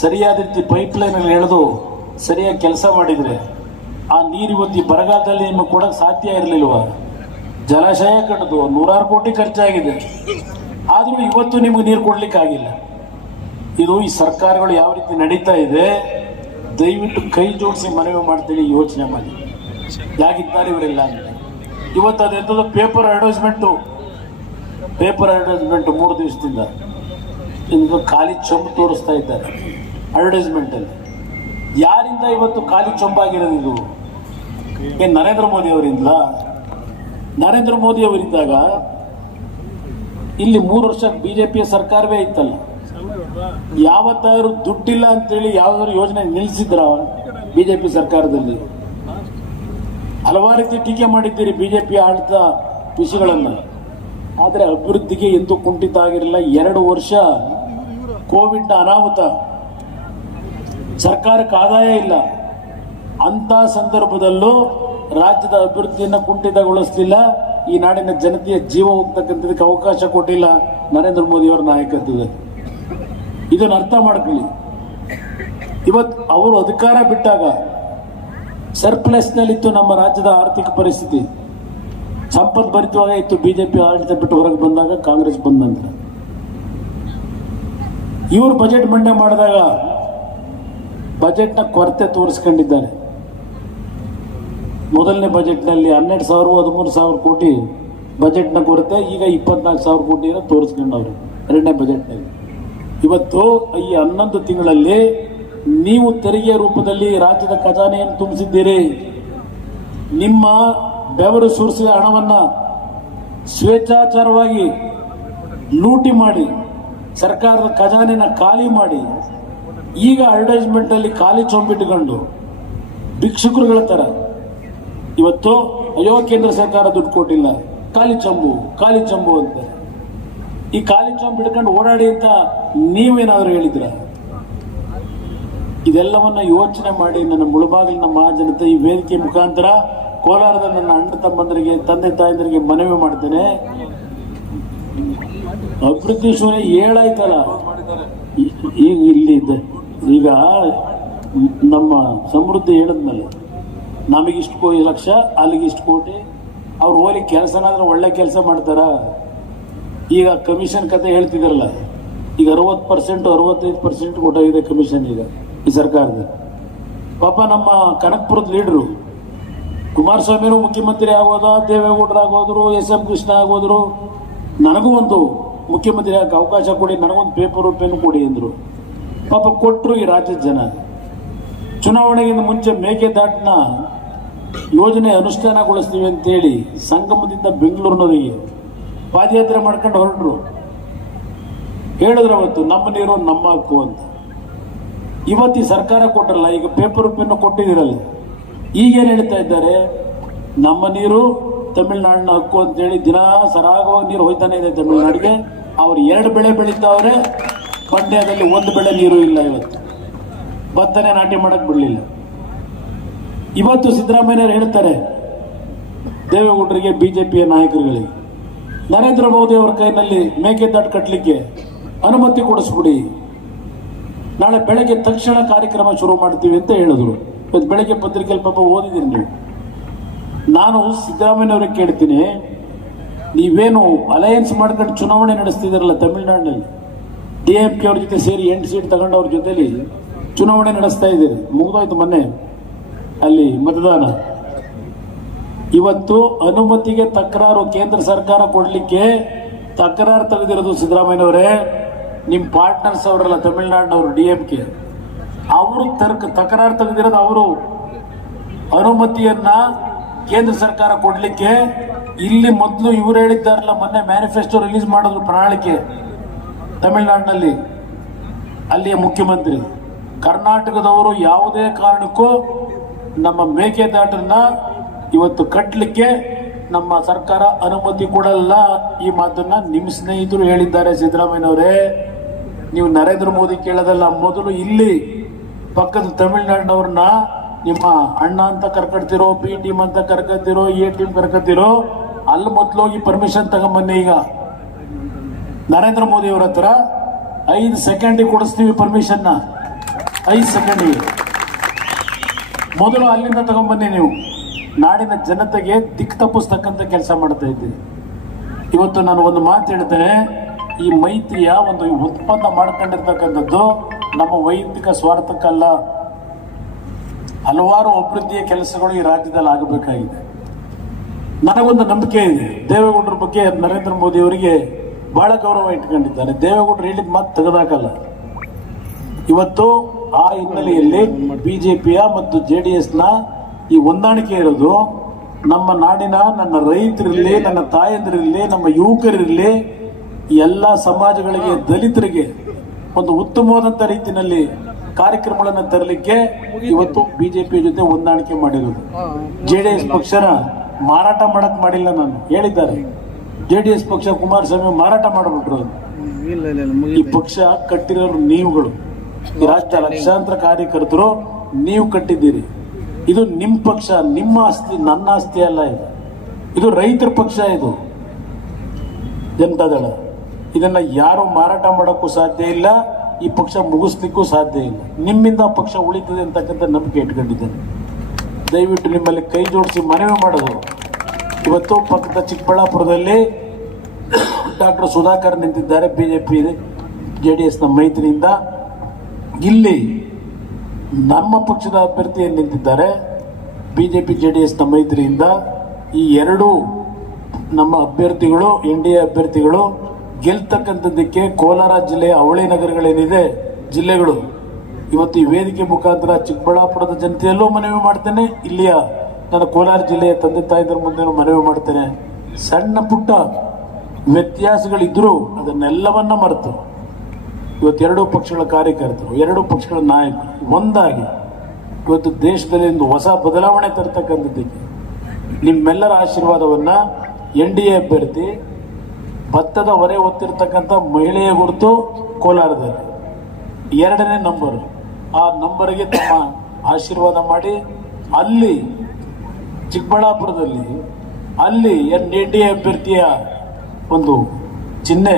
ಸರಿಯಾದ ರೀತಿ ಪೈಪ್ ಲೈನಲ್ಲಿ ಎಳೆದು ಸರಿಯಾಗಿ ಕೆಲಸ ಮಾಡಿದರೆ ಆ ನೀರು ಇವತ್ತು ಈ ಬರಗಾಲದಲ್ಲಿ ನಿಮಗೆ ಕೊಡೋಕ್ಕೆ ಸಾಧ್ಯ ಇರಲಿಲ್ವ? ಜಲಾಶಯ ಕಟ್ಟದು ನೂರಾರು ಕೋಟಿ ಖರ್ಚಾಗಿದೆ. ಆದರೂ ಇವತ್ತು ನಿಮಗೆ ನೀರು ಕೊಡ್ಲಿಕ್ಕಾಗಿಲ್ಲ. ಇದು ಈ ಸರ್ಕಾರಗಳು ಯಾವ ರೀತಿ ನಡೀತಾ ಇದೆ, ದಯವಿಟ್ಟು ಕೈ ಜೋಡಿಸಿ ಮನವಿ ಮಾಡ್ತೀನಿ ಯೋಚನೆ ಮಾಡಿ. ಯಾಕಿದ್ದಾರೆ ಇವರೆಲ್ಲ ಅಂತ. ಇವತ್ತು ಅದೆಂಥದ್ದು ಪೇಪರ್ ಅಡ್ವರ್ಟೈಸ್ಮೆಂಟು ಪೇಪರ್ ಅಡ್ವರ್ಟೈಸ್ಮೆಂಟ್ ಮೂರು ದಿವಸದಿಂದ. ಇಂದು ಖಾಲಿ ಚೊಂಬು ತೋರಿಸ್ತಾ ಇದ್ದಾರೆ ಅಡ್ವರ್ಟೈಸ್ಮೆಂಟಲ್ಲಿ ಯಾರಿಂದ ಇವತ್ತು ಖಾಲಿ ಚೊಂಬಾಗಿರೋದು ಇದು? ಏನು ನರೇಂದ್ರ ಮೋದಿ ಅವರಿಂದ ನರೇಂದ್ರ ಮೋದಿ ಅವರಿದ್ದಾಗ ಇಲ್ಲಿ ಮೂರು ವರ್ಷ ಬಿಜೆಪಿಯ ಸರ್ಕಾರವೇ ಇತ್ತಲ್ಲ. ಯಾವತ್ತಾದ್ರೂ ದುಡ್ಡಿಲ್ಲ ಅಂತೇಳಿ ಯಾವ್ದಾದ್ರು ಯೋಜನೆ ನಿಲ್ಲಿಸಿದ್ರ ಬಿಜೆಪಿ ಸರ್ಕಾರದಲ್ಲಿ? ಹಲವಾರು ರೀತಿ ಟೀಕೆ ಮಾಡಿದ್ದೀರಿ ಬಿಜೆಪಿ ಆಡಳಿತ ವಿಷಯಗಳನ್ನ. ಆದರೆ ಅಭಿವೃದ್ಧಿಗೆ ಎಂದೂ ಕುಂಠಿತ ಆಗಿರಲಿಲ್ಲ ಎರಡು ವರ್ಷ ಕೋವಿಡ್ನ ಅನಾಹುತ. ಸರ್ಕಾರಕ್ಕೆ ಆದಾಯ ಇಲ್ಲ. ಅಂತ ಸಂದರ್ಭದಲ್ಲೂ ರಾಜ್ಯದ ಅಭಿವೃದ್ಧಿಯನ್ನು ಕುಂಠಿತಗೊಳಿಸಲಿಲ್ಲ, ಈ ನಾಡಿನ ಜನತೆಯ ಜೀವ ಹೋಗ್ತಕ್ಕಂಥದಕ್ಕೆ ಅವಕಾಶ ಕೊಟ್ಟಿಲ್ಲ ನರೇಂದ್ರ ಮೋದಿ ಅವರ ನಾಯಕತ್ವದಲ್ಲಿ. ಇದನ್ನು ಅರ್ಥ ಮಾಡ್ಕೊಳ್ಳಿ. ಇವತ್ತು ಅವರು ಅಧಿಕಾರ ಬಿಟ್ಟಾಗ ಸರ್ಪ್ಲಸ್ನಲ್ಲಿತ್ತು ನಮ್ಮ ರಾಜ್ಯದ ಆರ್ಥಿಕ ಪರಿಸ್ಥಿತಿ. ಸಂಪತ್ ಭರಿತವಾಗ ಇತ್ತು, ಬಿಜೆಪಿ ಆಡಳಿತ ಬಿಟ್ಟು ಹೊರಗೆ ಬಂದಾಗ ಕಾಂಗ್ರೆಸ್ ಬಂದ ನಂತರ. ಇವರು ಬಜೆಟ್ ಮಂಡನೆ ಮಾಡಿದಾಗ ಬಜೆಟ್ನ ಕೊರತೆ ತೋರಿಸ್ಕೊಂಡಿದ್ದಾರೆ. ಮೊದಲನೇ ಬಜೆಟ್ನಲ್ಲಿ ಹನ್ನೆರಡು ಸಾವಿರ, ಹದಿಮೂರು ಸಾವಿರ ಕೋಟಿ ಬಜೆಟ್ನ ಕೊರತೆ, ಈಗ ಇಪ್ಪತ್ನಾಲ್ಕು ಸಾವಿರ ಕೋಟಿನ ತೋರಿಸ್ಕೊಂಡವ್ರು ಎರಡನೇ ಬಜೆಟ್ನಲ್ಲಿ. ಇವತ್ತು ಈ ಹನ್ನೊಂದು ತಿಂಗಳಲ್ಲಿ ನೀವು ತೆರಿಗೆ ರೂಪದಲ್ಲಿ ರಾಜ್ಯದ ಖಜಾನೆಯನ್ನು ತುಂಬಿಸಿದ್ದೀರಿ. ನಿಮ್ಮ ಬೆವರು ಸುರಿಸಿದ ಹಣವನ್ನ ಸ್ವೇಚ್ಛಾಚಾರವಾಗಿ ಲೂಟಿ ಮಾಡಿ, ಸರ್ಕಾರದ ಖಜಾನೆನ ಖಾಲಿ ಮಾಡಿ, ಈಗ ಅಡ್ವರ್ಟೈಸ್ಮೆಂಟ್ ಅಲ್ಲಿ ಖಾಲಿ ಚೊಂಬಿಟ್ಟುಕೊಂಡು ಭಿಕ್ಷುಕರುಗಳ ತರ ಇವತ್ತು ಅಯ್ಯೋ, ಕೇಂದ್ರ ಸರ್ಕಾರ ದುಡ್ಡು ಕೊಟ್ಟಿಲ್ಲ. ಖಾಲಿ ಚಂಬು ಖಾಲಿ ಚಂಬು ಅಂತ. ಈ ಖಾಲಿ ಚಂಬು ಹಿಡ್ಕೊಂಡು ಓಡಾಡಿ ಅಂತ ನೀವೇನಾದರೂ ಹೇಳಿದ್ರ? ಇದೆಲ್ಲವನ್ನ ಯೋಚನೆ ಮಾಡಿ ನನ್ನ ಮುಳುಬಾಗಿಲಿನ ಮಹಾಜನತೆ ಈ ವೇದಿಕೆ ಮುಖಾಂತರ ಕೋಲಾರದ ನನ್ನ ಅಣ್ಣ ತಮ್ಮಂದರಿಗೆ, ತಂದೆ ತಾಯಂದರಿಗೆ ಮನವಿ ಮಾಡ್ತೇನೆ. ಅಭಿವೃದ್ಧಿ ಶೂನ್ಯ ಏಳಾಯ್ತಲ್ಲ. ಈಗ ಇಲ್ಲಿ ಈಗ ನಮ್ಮ ಸಮೃದ್ಧಿ ಹೇಳಿದ್ಮೇಲೆ ನಮಗಿಷ್ಟು ಕೋ ಲಕ್ಷ ಅಲ್ಲಿಗೆ ಇಷ್ಟು ಕೋಟಿ. ಅವ್ರು ಹೋಗಿ ಕೆಲಸನಾದ್ರೆ ಒಳ್ಳೆ ಕೆಲಸ ಮಾಡ್ತಾರ? ಈಗ ಕಮಿಷನ್ ಕತೆ ಹೇಳ್ತಿದಾರಲ್ಲ, ಈಗ ಅರವತ್ತು ಪರ್ಸೆಂಟ್ ಅರವತ್ತೈದು ಪರ್ಸೆಂಟ್ ಕೊಟ್ಟೋಗಿದೆ ಕಮಿಷನ್ ಈಗ ಈ ಸರ್ಕಾರದ. ಪಾಪ ನಮ್ಮ ಕನಕ್ಪುರದ ಲೀಡ್ರು, ಕುಮಾರಸ್ವಾಮಿನೂ ಮುಖ್ಯಮಂತ್ರಿ ಆಗೋದ, ದೇವೇಗೌಡರು ಆಗೋದ್ರು, ಎಸ್ ಎಂ ಕೃಷ್ಣ ಆಗೋದ್ರು, ನನಗೂ ಒಂದು ಮುಖ್ಯಮಂತ್ರಿ ಆಗಕ್ಕೆ ಅವಕಾಶ ಕೊಡಿ, ನನಗೊಂದು ಪೇಪರು ಪೆನ್ ಕೊಡಿ ಅಂದರು. ಪಾಪ ಕೊಟ್ಟರು ಈ ರಾಜ್ಯದ ಜನ. ಚುನಾವಣೆಗಿಂತ ಮುಂಚೆ ಮೇಕೆದಾಟಿನ ಯೋಜನೆ ಅನುಷ್ಠಾನಗೊಳಿಸ್ತೀವಿ ಅಂತೇಳಿ ಸಂಗಮದಿಂದ ಬೆಂಗಳೂರಿನವರಿಗೆ ಪಾದಯಾತ್ರೆ ಮಾಡ್ಕೊಂಡು ಹೊರಟರು. ಹೇಳಿದ್ರು ಅವತ್ತು ನಮ್ಮ ನೀರು ನಮ್ಮ ಹಕ್ಕು ಅಂತ. ಇವತ್ತು ಸರ್ಕಾರ ಕೊಟ್ಟಲ್ಲ, ಈಗ ಪೇಪರ್ ಪೆನ್ನು ಕೊಟ್ಟಿದ್ದೀರಲ್ಲ. ಈಗೇನು ಹೇಳ್ತಾ ಇದ್ದಾರೆ? ನಮ್ಮ ನೀರು ತಮಿಳುನಾಡಿನ ಹಕ್ಕು ಅಂತೇಳಿ ದಿನ ಸರಾಗವಾಗಿ ನೀರು ಹೋಯ್ತಾನೆ ಇದೆ ತಮಿಳುನಾಡಿಗೆ. ಅವ್ರು ಎರಡು ಬೆಳೆ ಬೆಳೀತಾವ್ರೆ, ಮಂಡ್ಯದಲ್ಲಿ ಒಂದು ಬೆಳೆ ನೀರು ಇಲ್ಲ ಇವತ್ತು. ಭತ್ತನೇ ನಾಟಿ ಮಾಡಕ್ಕೆ ಬಿಡಲಿಲ್ಲ. ಇವತ್ತು ಸಿದ್ದರಾಮಯ್ಯರು ಹೇಳ್ತಾರೆ, ದೇವೇಗೌಡರಿಗೆ ಬಿಜೆಪಿಯ ನಾಯಕರುಗಳಿಗೆ, ನರೇಂದ್ರ ಮೋದಿ ಅವರ ಕೈನಲ್ಲಿ ಮೇಕೆದಾಟು ಕಟ್ಟಲಿಕ್ಕೆ ಅನುಮತಿ ಕೊಡಿಸ್ಬಿಡಿ. ನಾಳೆ ಬೆಳಗ್ಗೆ ತಕ್ಷಣ ಕಾರ್ಯಕ್ರಮ ಶುರು ಮಾಡ್ತೀವಿ ಅಂತ ಹೇಳಿದ್ರು. ಇವತ್ತು ಬೆಳಗ್ಗೆ ಪತ್ರಿಕೆಯಲ್ಲಿ ಪಾಪ ಓದಿದ್ದೀನಿ ನೀವು. ನಾನು ಸಿದ್ದರಾಮಯ್ಯವ್ರಿಗೆ ಕೇಳ್ತೀನಿ, ನೀವೇನು ಅಲಯನ್ಸ್ ಮಾಡ್ಕೊಂಡು ಚುನಾವಣೆ ನಡೆಸ್ತಿದ್ದೀರಲ್ಲ ತಮಿಳುನಾಡಿನಲ್ಲಿ? ಡಿ ಎಂ ಕೆ ಅವ್ರ ಜೊತೆ ಸೇರಿ ಎಂಟು ಸೀಟ್ ತಗೊಂಡು ಅವ್ರ ಜೊತೆಲಿ ಚುನಾವಣೆ ನಡೆಸ್ತಾ ಇದ್ದೀರಿ. ಮುಗಿದೋಯ್ತು ಮೊನ್ನೆ. ಅಲ್ಲಿ ಮತದಾನ. ಇವತ್ತು ಅನುಮತಿಗೆ ತಕರಾರು ಕೇಂದ್ರ ಸರ್ಕಾರ ಕೊಡ್ಲಿಕ್ಕೆ ತಕರಾರು ತೆಗೆದಿರೋದು ಸಿದ್ದರಾಮಯ್ಯನವರೇ ನಿಮ್ಮ ಪಾರ್ಟ್ನರ್ಸ್ ಅವರಲ್ಲ ತಮಿಳುನಾಡಿನವರು, ಡಿ ಎಂ ಕೆ. ಅವರು ತರ್ಕ, ತಕರಾರು ತೆಗೆದಿರೋದು ಅವರು. ಅನುಮತಿಯನ್ನ ಕೇಂದ್ರ ಸರ್ಕಾರ ಕೊಡ್ಲಿಕ್ಕೆ ಇಲ್ಲಿ ಮೊದಲು ಇವರು ಹೇಳಿದ್ದಾರಲ್ಲ, ಮೊನ್ನೆ ಮ್ಯಾನಿಫೆಸ್ಟೋ ರಿಲೀಸ್ ಮಾಡಿದ್ರು ಪ್ರಣಾಳಿಕೆ ತಮಿಳುನಾಡಿನಲ್ಲಿ. ಅಲ್ಲಿಯ ಮುಖ್ಯಮಂತ್ರಿ. ಕರ್ನಾಟಕದವರು ಯಾವುದೇ ಕಾರಣಕ್ಕೂ ನಮ್ಮ ಮೇಕೆದಾಟನ್ನ ಇವತ್ತು ಕಟ್ಟಲಿಕ್ಕೆ ನಮ್ಮ ಸರ್ಕಾರ ಅನುಮತಿ ಕೊಡಲ್ಲ. ಈ ಮಾತನ್ನ ನಿಮ್ಮ ಸ್ನೇಹಿತರು ಹೇಳಿದ್ದಾರೆ ಸಿದ್ದರಾಮಯ್ಯನವರೇ. ನೀವು ನರೇಂದ್ರ ಮೋದಿ ಕೇಳೋದಲ್ಲ, ಮೊದಲು ಇಲ್ಲಿ ಪಕ್ಕದ ತಮಿಳುನಾಡಿನವ್ರನ್ನ ನಿಮ್ಮ ಅಣ್ಣ ಅಂತ ಕರ್ಕೊಳ್ತಿರೋ ಬಿ ಟೀಮ್ ಅಂತ ಕರ್ಕೊತಿರೋ ಎ ಟೀಮ್ ಕರ್ಕೊತಿರೋ ಅಲ್ಲಿ ಮೊದಲು ಹೋಗಿ ಪರ್ಮಿಷನ್ ತಗೊಂಬನ್ನಿ ಈಗ. ನರೇಂದ್ರ ಮೋದಿ ಅವರ ಹತ್ರ ಐದು ಸೆಕೆಂಡಿಗೆ ಕೊಡಿಸ್ತೀವಿ ಪರ್ಮಿಷನ್ನ ಐದು ಸೆಕೆಂಡಿಗೆ ಮೊದಲು ಅಲ್ಲಿಂದ ತಗೊಂಡ್ಬನ್ನಿ ನೀವು. ನಾಡಿನ ಜನತೆಗೆ ದಿಕ್ ತಪ್ಪಿಸ್ತಕ್ಕಂಥ ಕೆಲಸ ಮಾಡ್ತಾ ಇದ್ದೀವಿ ಇವತ್ತು ನಾನು ಒಂದು ಮಾತು ಹೇಳ್ತೇನೆ. ಈ ಮೈತ್ರಿಯ ಒಂದು ಉತ್ಪನ್ನ ಮಾಡ್ಕೊಂಡಿರ್ತಕ್ಕಂಥದ್ದು ನಮ್ಮ ವೈಯಕ್ತಿಕ ಸ್ವಾರ್ಥಕ್ಕಲ್ಲ ಹಲವಾರು ಅಭಿವೃದ್ಧಿಯ ಕೆಲಸಗಳು ಈ ರಾಜ್ಯದಲ್ಲಿ ಆಗಬೇಕಾಗಿದೆ. ನನಗೊಂದು ನಂಬಿಕೆ ಇದೆ. ದೇವೇಗೌಡರ ಬಗ್ಗೆ ನರೇಂದ್ರ ಮೋದಿ ಅವರಿಗೆ ಬಹಳ ಗೌರವ ಇಟ್ಕೊಂಡಿದ್ದಾರೆ. ದೇವೇಗೌಡರು ಹೇಳಿದ ಮಾತು ತೆಗೆದಾಕಲ್ಲ. ಇವತ್ತು ಆ ಹಿನ್ನೆಲೆಯಲ್ಲಿ ಬಿಜೆಪಿಯ ಮತ್ತು ಜೆ ಡಿ ಎಸ್ನ ಈ ಹೊಂದಾಣಿಕೆ ಇರೋದು ನಮ್ಮ ನಾಡಿನ ನನ್ನ ರೈತರಿರಲಿ ನನ್ನ ತಾಯಂದಿರಲಿ ನಮ್ಮ ಯುವಕರಿರಲಿ ಎಲ್ಲ ಸಮಾಜಗಳಿಗೆ ದಲಿತರಿಗೆ ಒಂದು ಉತ್ತಮವಾದಂಥ ರೀತಿಯಲ್ಲಿ ಕಾರ್ಯಕ್ರಮಗಳನ್ನು ತರಲಿಕ್ಕೆ ಇವತ್ತು ಬಿಜೆಪಿ ಜೊತೆ ಹೊಂದಾಣಿಕೆ ಮಾಡಿರೋದು. ಜೆ ಡಿ ಎಸ್ ಪಕ್ಷನ ಮಾರಾಟ ಮಾಡಕ್ ಮಾಡಿಲ್ಲ ನಾನು ಹೇಳಿದ್ದಾರೆ. ಜೆ ಡಿ ಎಸ್ ಪಕ್ಷ ಕುಮಾರಸ್ವಾಮಿ ಮಾರಾಟ ಮಾಡಿಬಿಟ್ರು ಈ ಪಕ್ಷ ಕಟ್ಟಿರೋರು ನೀವುಗಳು. ಈ ರಾಜ್ಯದ ಲಕ್ಷಾಂತರ ಕಾರ್ಯಕರ್ತರು ನೀವು ಕಟ್ಟಿದ್ದೀರಿ. ಇದು ನಿಮ್ಮ ಪಕ್ಷ, ನಿಮ್ಮ ಆಸ್ತಿ, ನನ್ನ ಆಸ್ತಿ ಅಲ್ಲ ಇದು. ಇದು ರೈತರ ಪಕ್ಷ ಇದು. ಜನತಾದಳ ಇದನ್ನ ಯಾರು ಮಾರಾಟ ಮಾಡೋಕ್ಕೂ ಸಾಧ್ಯ ಇಲ್ಲ, ಈ ಪಕ್ಷ ಮುಗಿಸ್ಲಿಕ್ಕೂ ಸಾಧ್ಯ ಇಲ್ಲ. ನಿಮ್ಮಿಂದ ಪಕ್ಷ ಉಳಿತದೆ ಅಂತಕ್ಕಂಥ ನಂಬಿಕೆ ಇಟ್ಕೊಂಡಿದ್ದೇನೆ. ದಯವಿಟ್ಟು ನಿಮ್ಮಲ್ಲಿ ಕೈ ಜೋಡಿಸಿ ಮನವಿ ಮಾಡೋದು. ಇವತ್ತು ಪಕ್ಕದ ಚಿಕ್ಕಬಳ್ಳಾಪುರದಲ್ಲಿ ಡಾಕ್ಟರ್ ಸುಧಾಕರ್ ನಿಂತಿದ್ದಾರೆ. ಬಿಜೆಪಿ ಜೆ ಡಿ ಎಸ್ನ ಮೈತ್ರಿಯಿಂದ. ಇಲ್ಲಿ ನಮ್ಮ ಪಕ್ಷದ ಅಭ್ಯರ್ಥಿಯನ್ನು ನಿಂತಿದ್ದಾರೆ. ಬಿಜೆಪಿ ಜೆ ಡಿ ಎಸ್ನ ಮೈತ್ರಿಯಿಂದ ಈ ಎರಡೂ ನಮ್ಮ ಅಭ್ಯರ್ಥಿಗಳು, ಎನ್ ಡಿ ಎ ಅಭ್ಯರ್ಥಿಗಳು ಗೆಲ್ತಕ್ಕಂಥದ್ದಕ್ಕೆ ಕೋಲಾರ ಜಿಲ್ಲೆಯ ಅವಳಿ ನಗರಗಳೇನಿದೆ, ಜಿಲ್ಲೆಗಳು. ಇವತ್ತು ಈ ವೇದಿಕೆ ಮುಖಾಂತರ ಚಿಕ್ಕಬಳ್ಳಾಪುರದ ಜನತೆಯಲ್ಲೂ ಮನವಿ ಮಾಡ್ತೇನೆ. ಇಲ್ಲಿಯ ನನ್ನ ಕೋಲಾರ ಜಿಲ್ಲೆಯ ತಂದೆ ತಾಯಿದ್ರ ಮುಂದೆ ಮನವಿ ಮಾಡ್ತೇನೆ. ಸಣ್ಣ ಪುಟ್ಟ ವ್ಯತ್ಯಾಸಗಳಿದ್ದರೂ ಅದನ್ನೆಲ್ಲವನ್ನ ಮರೆತು ಇವತ್ತು ಎರಡೂ ಪಕ್ಷಗಳ ಕಾರ್ಯಕರ್ತರು, ಎರಡೂ ಪಕ್ಷಗಳ ನಾಯಕರು ಒಂದಾಗಿ ಇವತ್ತು ದೇಶದಲ್ಲಿ ಒಂದು ಹೊಸ ಬದಲಾವಣೆ ತರ್ತಕ್ಕಂಥದ್ದಕ್ಕೆ ನಿಮ್ಮೆಲ್ಲರ ಆಶೀರ್ವಾದವನ್ನು ಎನ್ ಡಿ ಎ ಅಭ್ಯರ್ಥಿ ಭತ್ತದ ಹೊರೆ ಹೊತ್ತಿರ್ತಕ್ಕಂಥ ಮಹಿಳೆಯ ಗುರುತು ಕೋಲಾರದಲ್ಲಿ. ಎರಡನೇ ನಂಬರ್. ಆ ನಂಬರ್ಗೆ ತಮ್ಮ ಆಶೀರ್ವಾದ ಮಾಡಿ ಅಲ್ಲಿ ಚಿಕ್ಕಬಳ್ಳಾಪುರದಲ್ಲಿ ಅಲ್ಲಿ ಎನ್ ಡಿ ಎ ಅಭ್ಯರ್ಥಿಯ ಒಂದು ಚಿಹ್ನೆ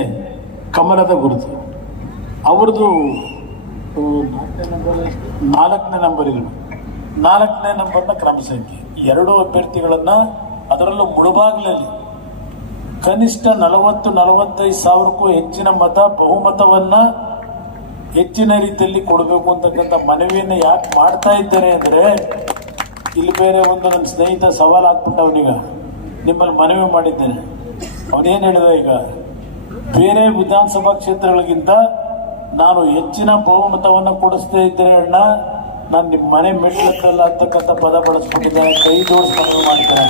ಕಮಲದ ಗುರುತು. ಅವ್ರದ್ದು ನಾಲ್ಕನೇ ನಂಬರ್ ಇರಬೇಕು ನಾಲ್ಕನೇ ನಂಬರ್ನ ಕ್ರಮ ಸಂಖ್ಯೆ. ಎರಡು ಅಭ್ಯರ್ಥಿಗಳನ್ನು ಅದರಲ್ಲೂ ಮುಳುಬಾಗಿಲಲ್ಲಿ ಕನಿಷ್ಠ ನಲವತ್ತು, ನಲವತ್ತೈದು ಸಾವಿರಕ್ಕೂ ಹೆಚ್ಚಿನ ಮತ, ಬಹುಮತವನ್ನ ಹೆಚ್ಚಿನ ರೀತಿಯಲ್ಲಿ ಕೊಡಬೇಕು ಅಂತಕ್ಕಂಥ ಮನವಿಯನ್ನು ಯಾಕೆ ಮಾಡ್ತಾ ಇದ್ದಾರೆ ಅಂದ್ರೆ, ಇಲ್ಲಿ ಬೇರೆ ಒಂದು ನನ್ನ ಸ್ನೇಹಿತ ಸವಾಲ್ ಹಾಕ್ಬಿಟ್ಟ ಅವನೀಗ ನಿಮ್ಮಲ್ಲಿ ಮನವಿ ಮಾಡಿದ್ದೇನೆ. ಅವನೇನು ಹೇಳಿದ ಈಗ? ಬೇರೆ ವಿಧಾನಸಭಾ ಕ್ಷೇತ್ರಗಳಿಗಿಂತ ನಾನು ಹೆಚ್ಚಿನ ಬಹುಮತವನ್ನು ಕೊಡಿಸ್ತಾ ಇದ್ದೇನೆ ಅಣ್ಣ. ನಾನು ನಿಮ್ಮ ಮನೆ ಮೆಟ್ಲಕ್ಕಲ್ಲ ಅಂತಕ್ಕಂಥ ಪದ ಬಳಸ್ಕೊಂಡಿದ್ದೇನೆ ಕೈ ಜೋಡಿಸಿ ಮನವಿ ಮಾಡ್ತೇನೆ.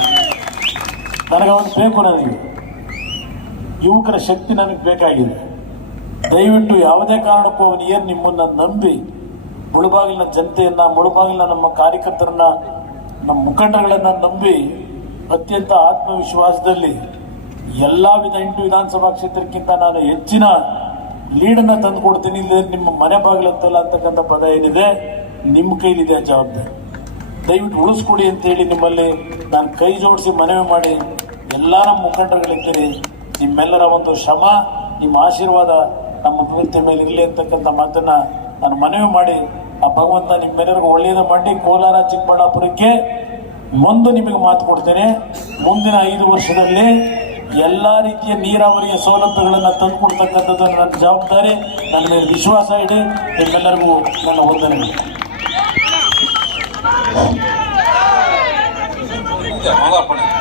ನನಗೆ ಅವನು ಬೇಕು ನನಗೆ ಯುವಕರ ಶಕ್ತಿ ನನಗೆ ಬೇಕಾಗಿದೆ. ದಯವಿಟ್ಟು ಯಾವುದೇ ಕಾರಣಕ್ಕೂ ಅವನು ಏನು ನಿಮ್ಮನ್ನು ನಂಬಿ ಮುಳುಬಾಗಿಲಿನ ಜನತೆಯನ್ನ, ಮುಳುಬಾಗಿಲಿನ ನಮ್ಮ ಕಾರ್ಯಕರ್ತರನ್ನ, ನಮ್ಮ ಮುಖಂಡರುಗಳನ್ನು ನಂಬಿ ಅತ್ಯಂತ ಆತ್ಮವಿಶ್ವಾಸದಲ್ಲಿ ಎಲ್ಲ ವಿಧ ಎಂಟು ವಿಧಾನಸಭಾ ಕ್ಷೇತ್ರಕ್ಕಿಂತ ನಾನು ಹೆಚ್ಚಿನ ಲೀಡನ್ನ ತಂದು ಕೊಡ್ತೀನಿ, ಇಲ್ಲ ನಿಮ್ಮ ಮನೆ ಬಾಗಿಲತ್ತಲ್ಲ ಅಂತಕ್ಕಂಥ ಪದ ಏನಿದೆ, ನಿಮ್ಮ ಕೈಲಿದೆ ಆ ಜವಾಬ್ದಾರಿ. ದಯವಿಟ್ಟು ಉಳಿಸ್ಕೊಡಿ ಅಂತೇಳಿ ನಿಮ್ಮಲ್ಲಿ ನಾನು ಕೈ ಜೋಡಿಸಿ ಮನವಿ ಮಾಡಿ ಎಲ್ಲ ನಮ್ಮ ಮುಖಂಡರುಗಳಿದ್ದೀರಿ ನಿಮ್ಮೆಲ್ಲರ ಒಂದು ಶ್ರಮ ನಿಮ್ಮ ಆಶೀರ್ವಾದ ನಮ್ಮ ಅಭಿವೃದ್ಧಿ ಮೇಲೆ ಇರಲಿ ಅಂತಕ್ಕಂಥ ಮಾತನ್ನ ನಾನು ಮನವಿ ಮಾಡಿ, ಆ ಭಗವಂತ ನಿಮ್ಮೆಲ್ಲರಿಗೂ ಒಳ್ಳೆಯದು ಮಾಡಿ ಕೋಲಾರ, ಚಿಕ್ಕಬಳ್ಳಾಪುರಕ್ಕೆ ಒಂದು ನಿಮಗೆ ಮಾತು ಕೊಡ್ತೇನೆ. ಮುಂದಿನ ಐದು ವರ್ಷದಲ್ಲಿ ಎಲ್ಲ ರೀತಿಯ ನೀರಾವರಿಯ ಸೌಲಭ್ಯಗಳನ್ನು ತಂದುಕೊಡ್ತಕ್ಕಂಥದ್ದು ನನ್ನ ಜವಾಬ್ದಾರಿ ನನ್ನ ಮೇಲೆ ವಿಶ್ವಾಸ ಇಡಿ ನಿಮ್ಮೆಲ್ಲರಿಗೂ ನನ್ನ ವಂದನೆ Hold up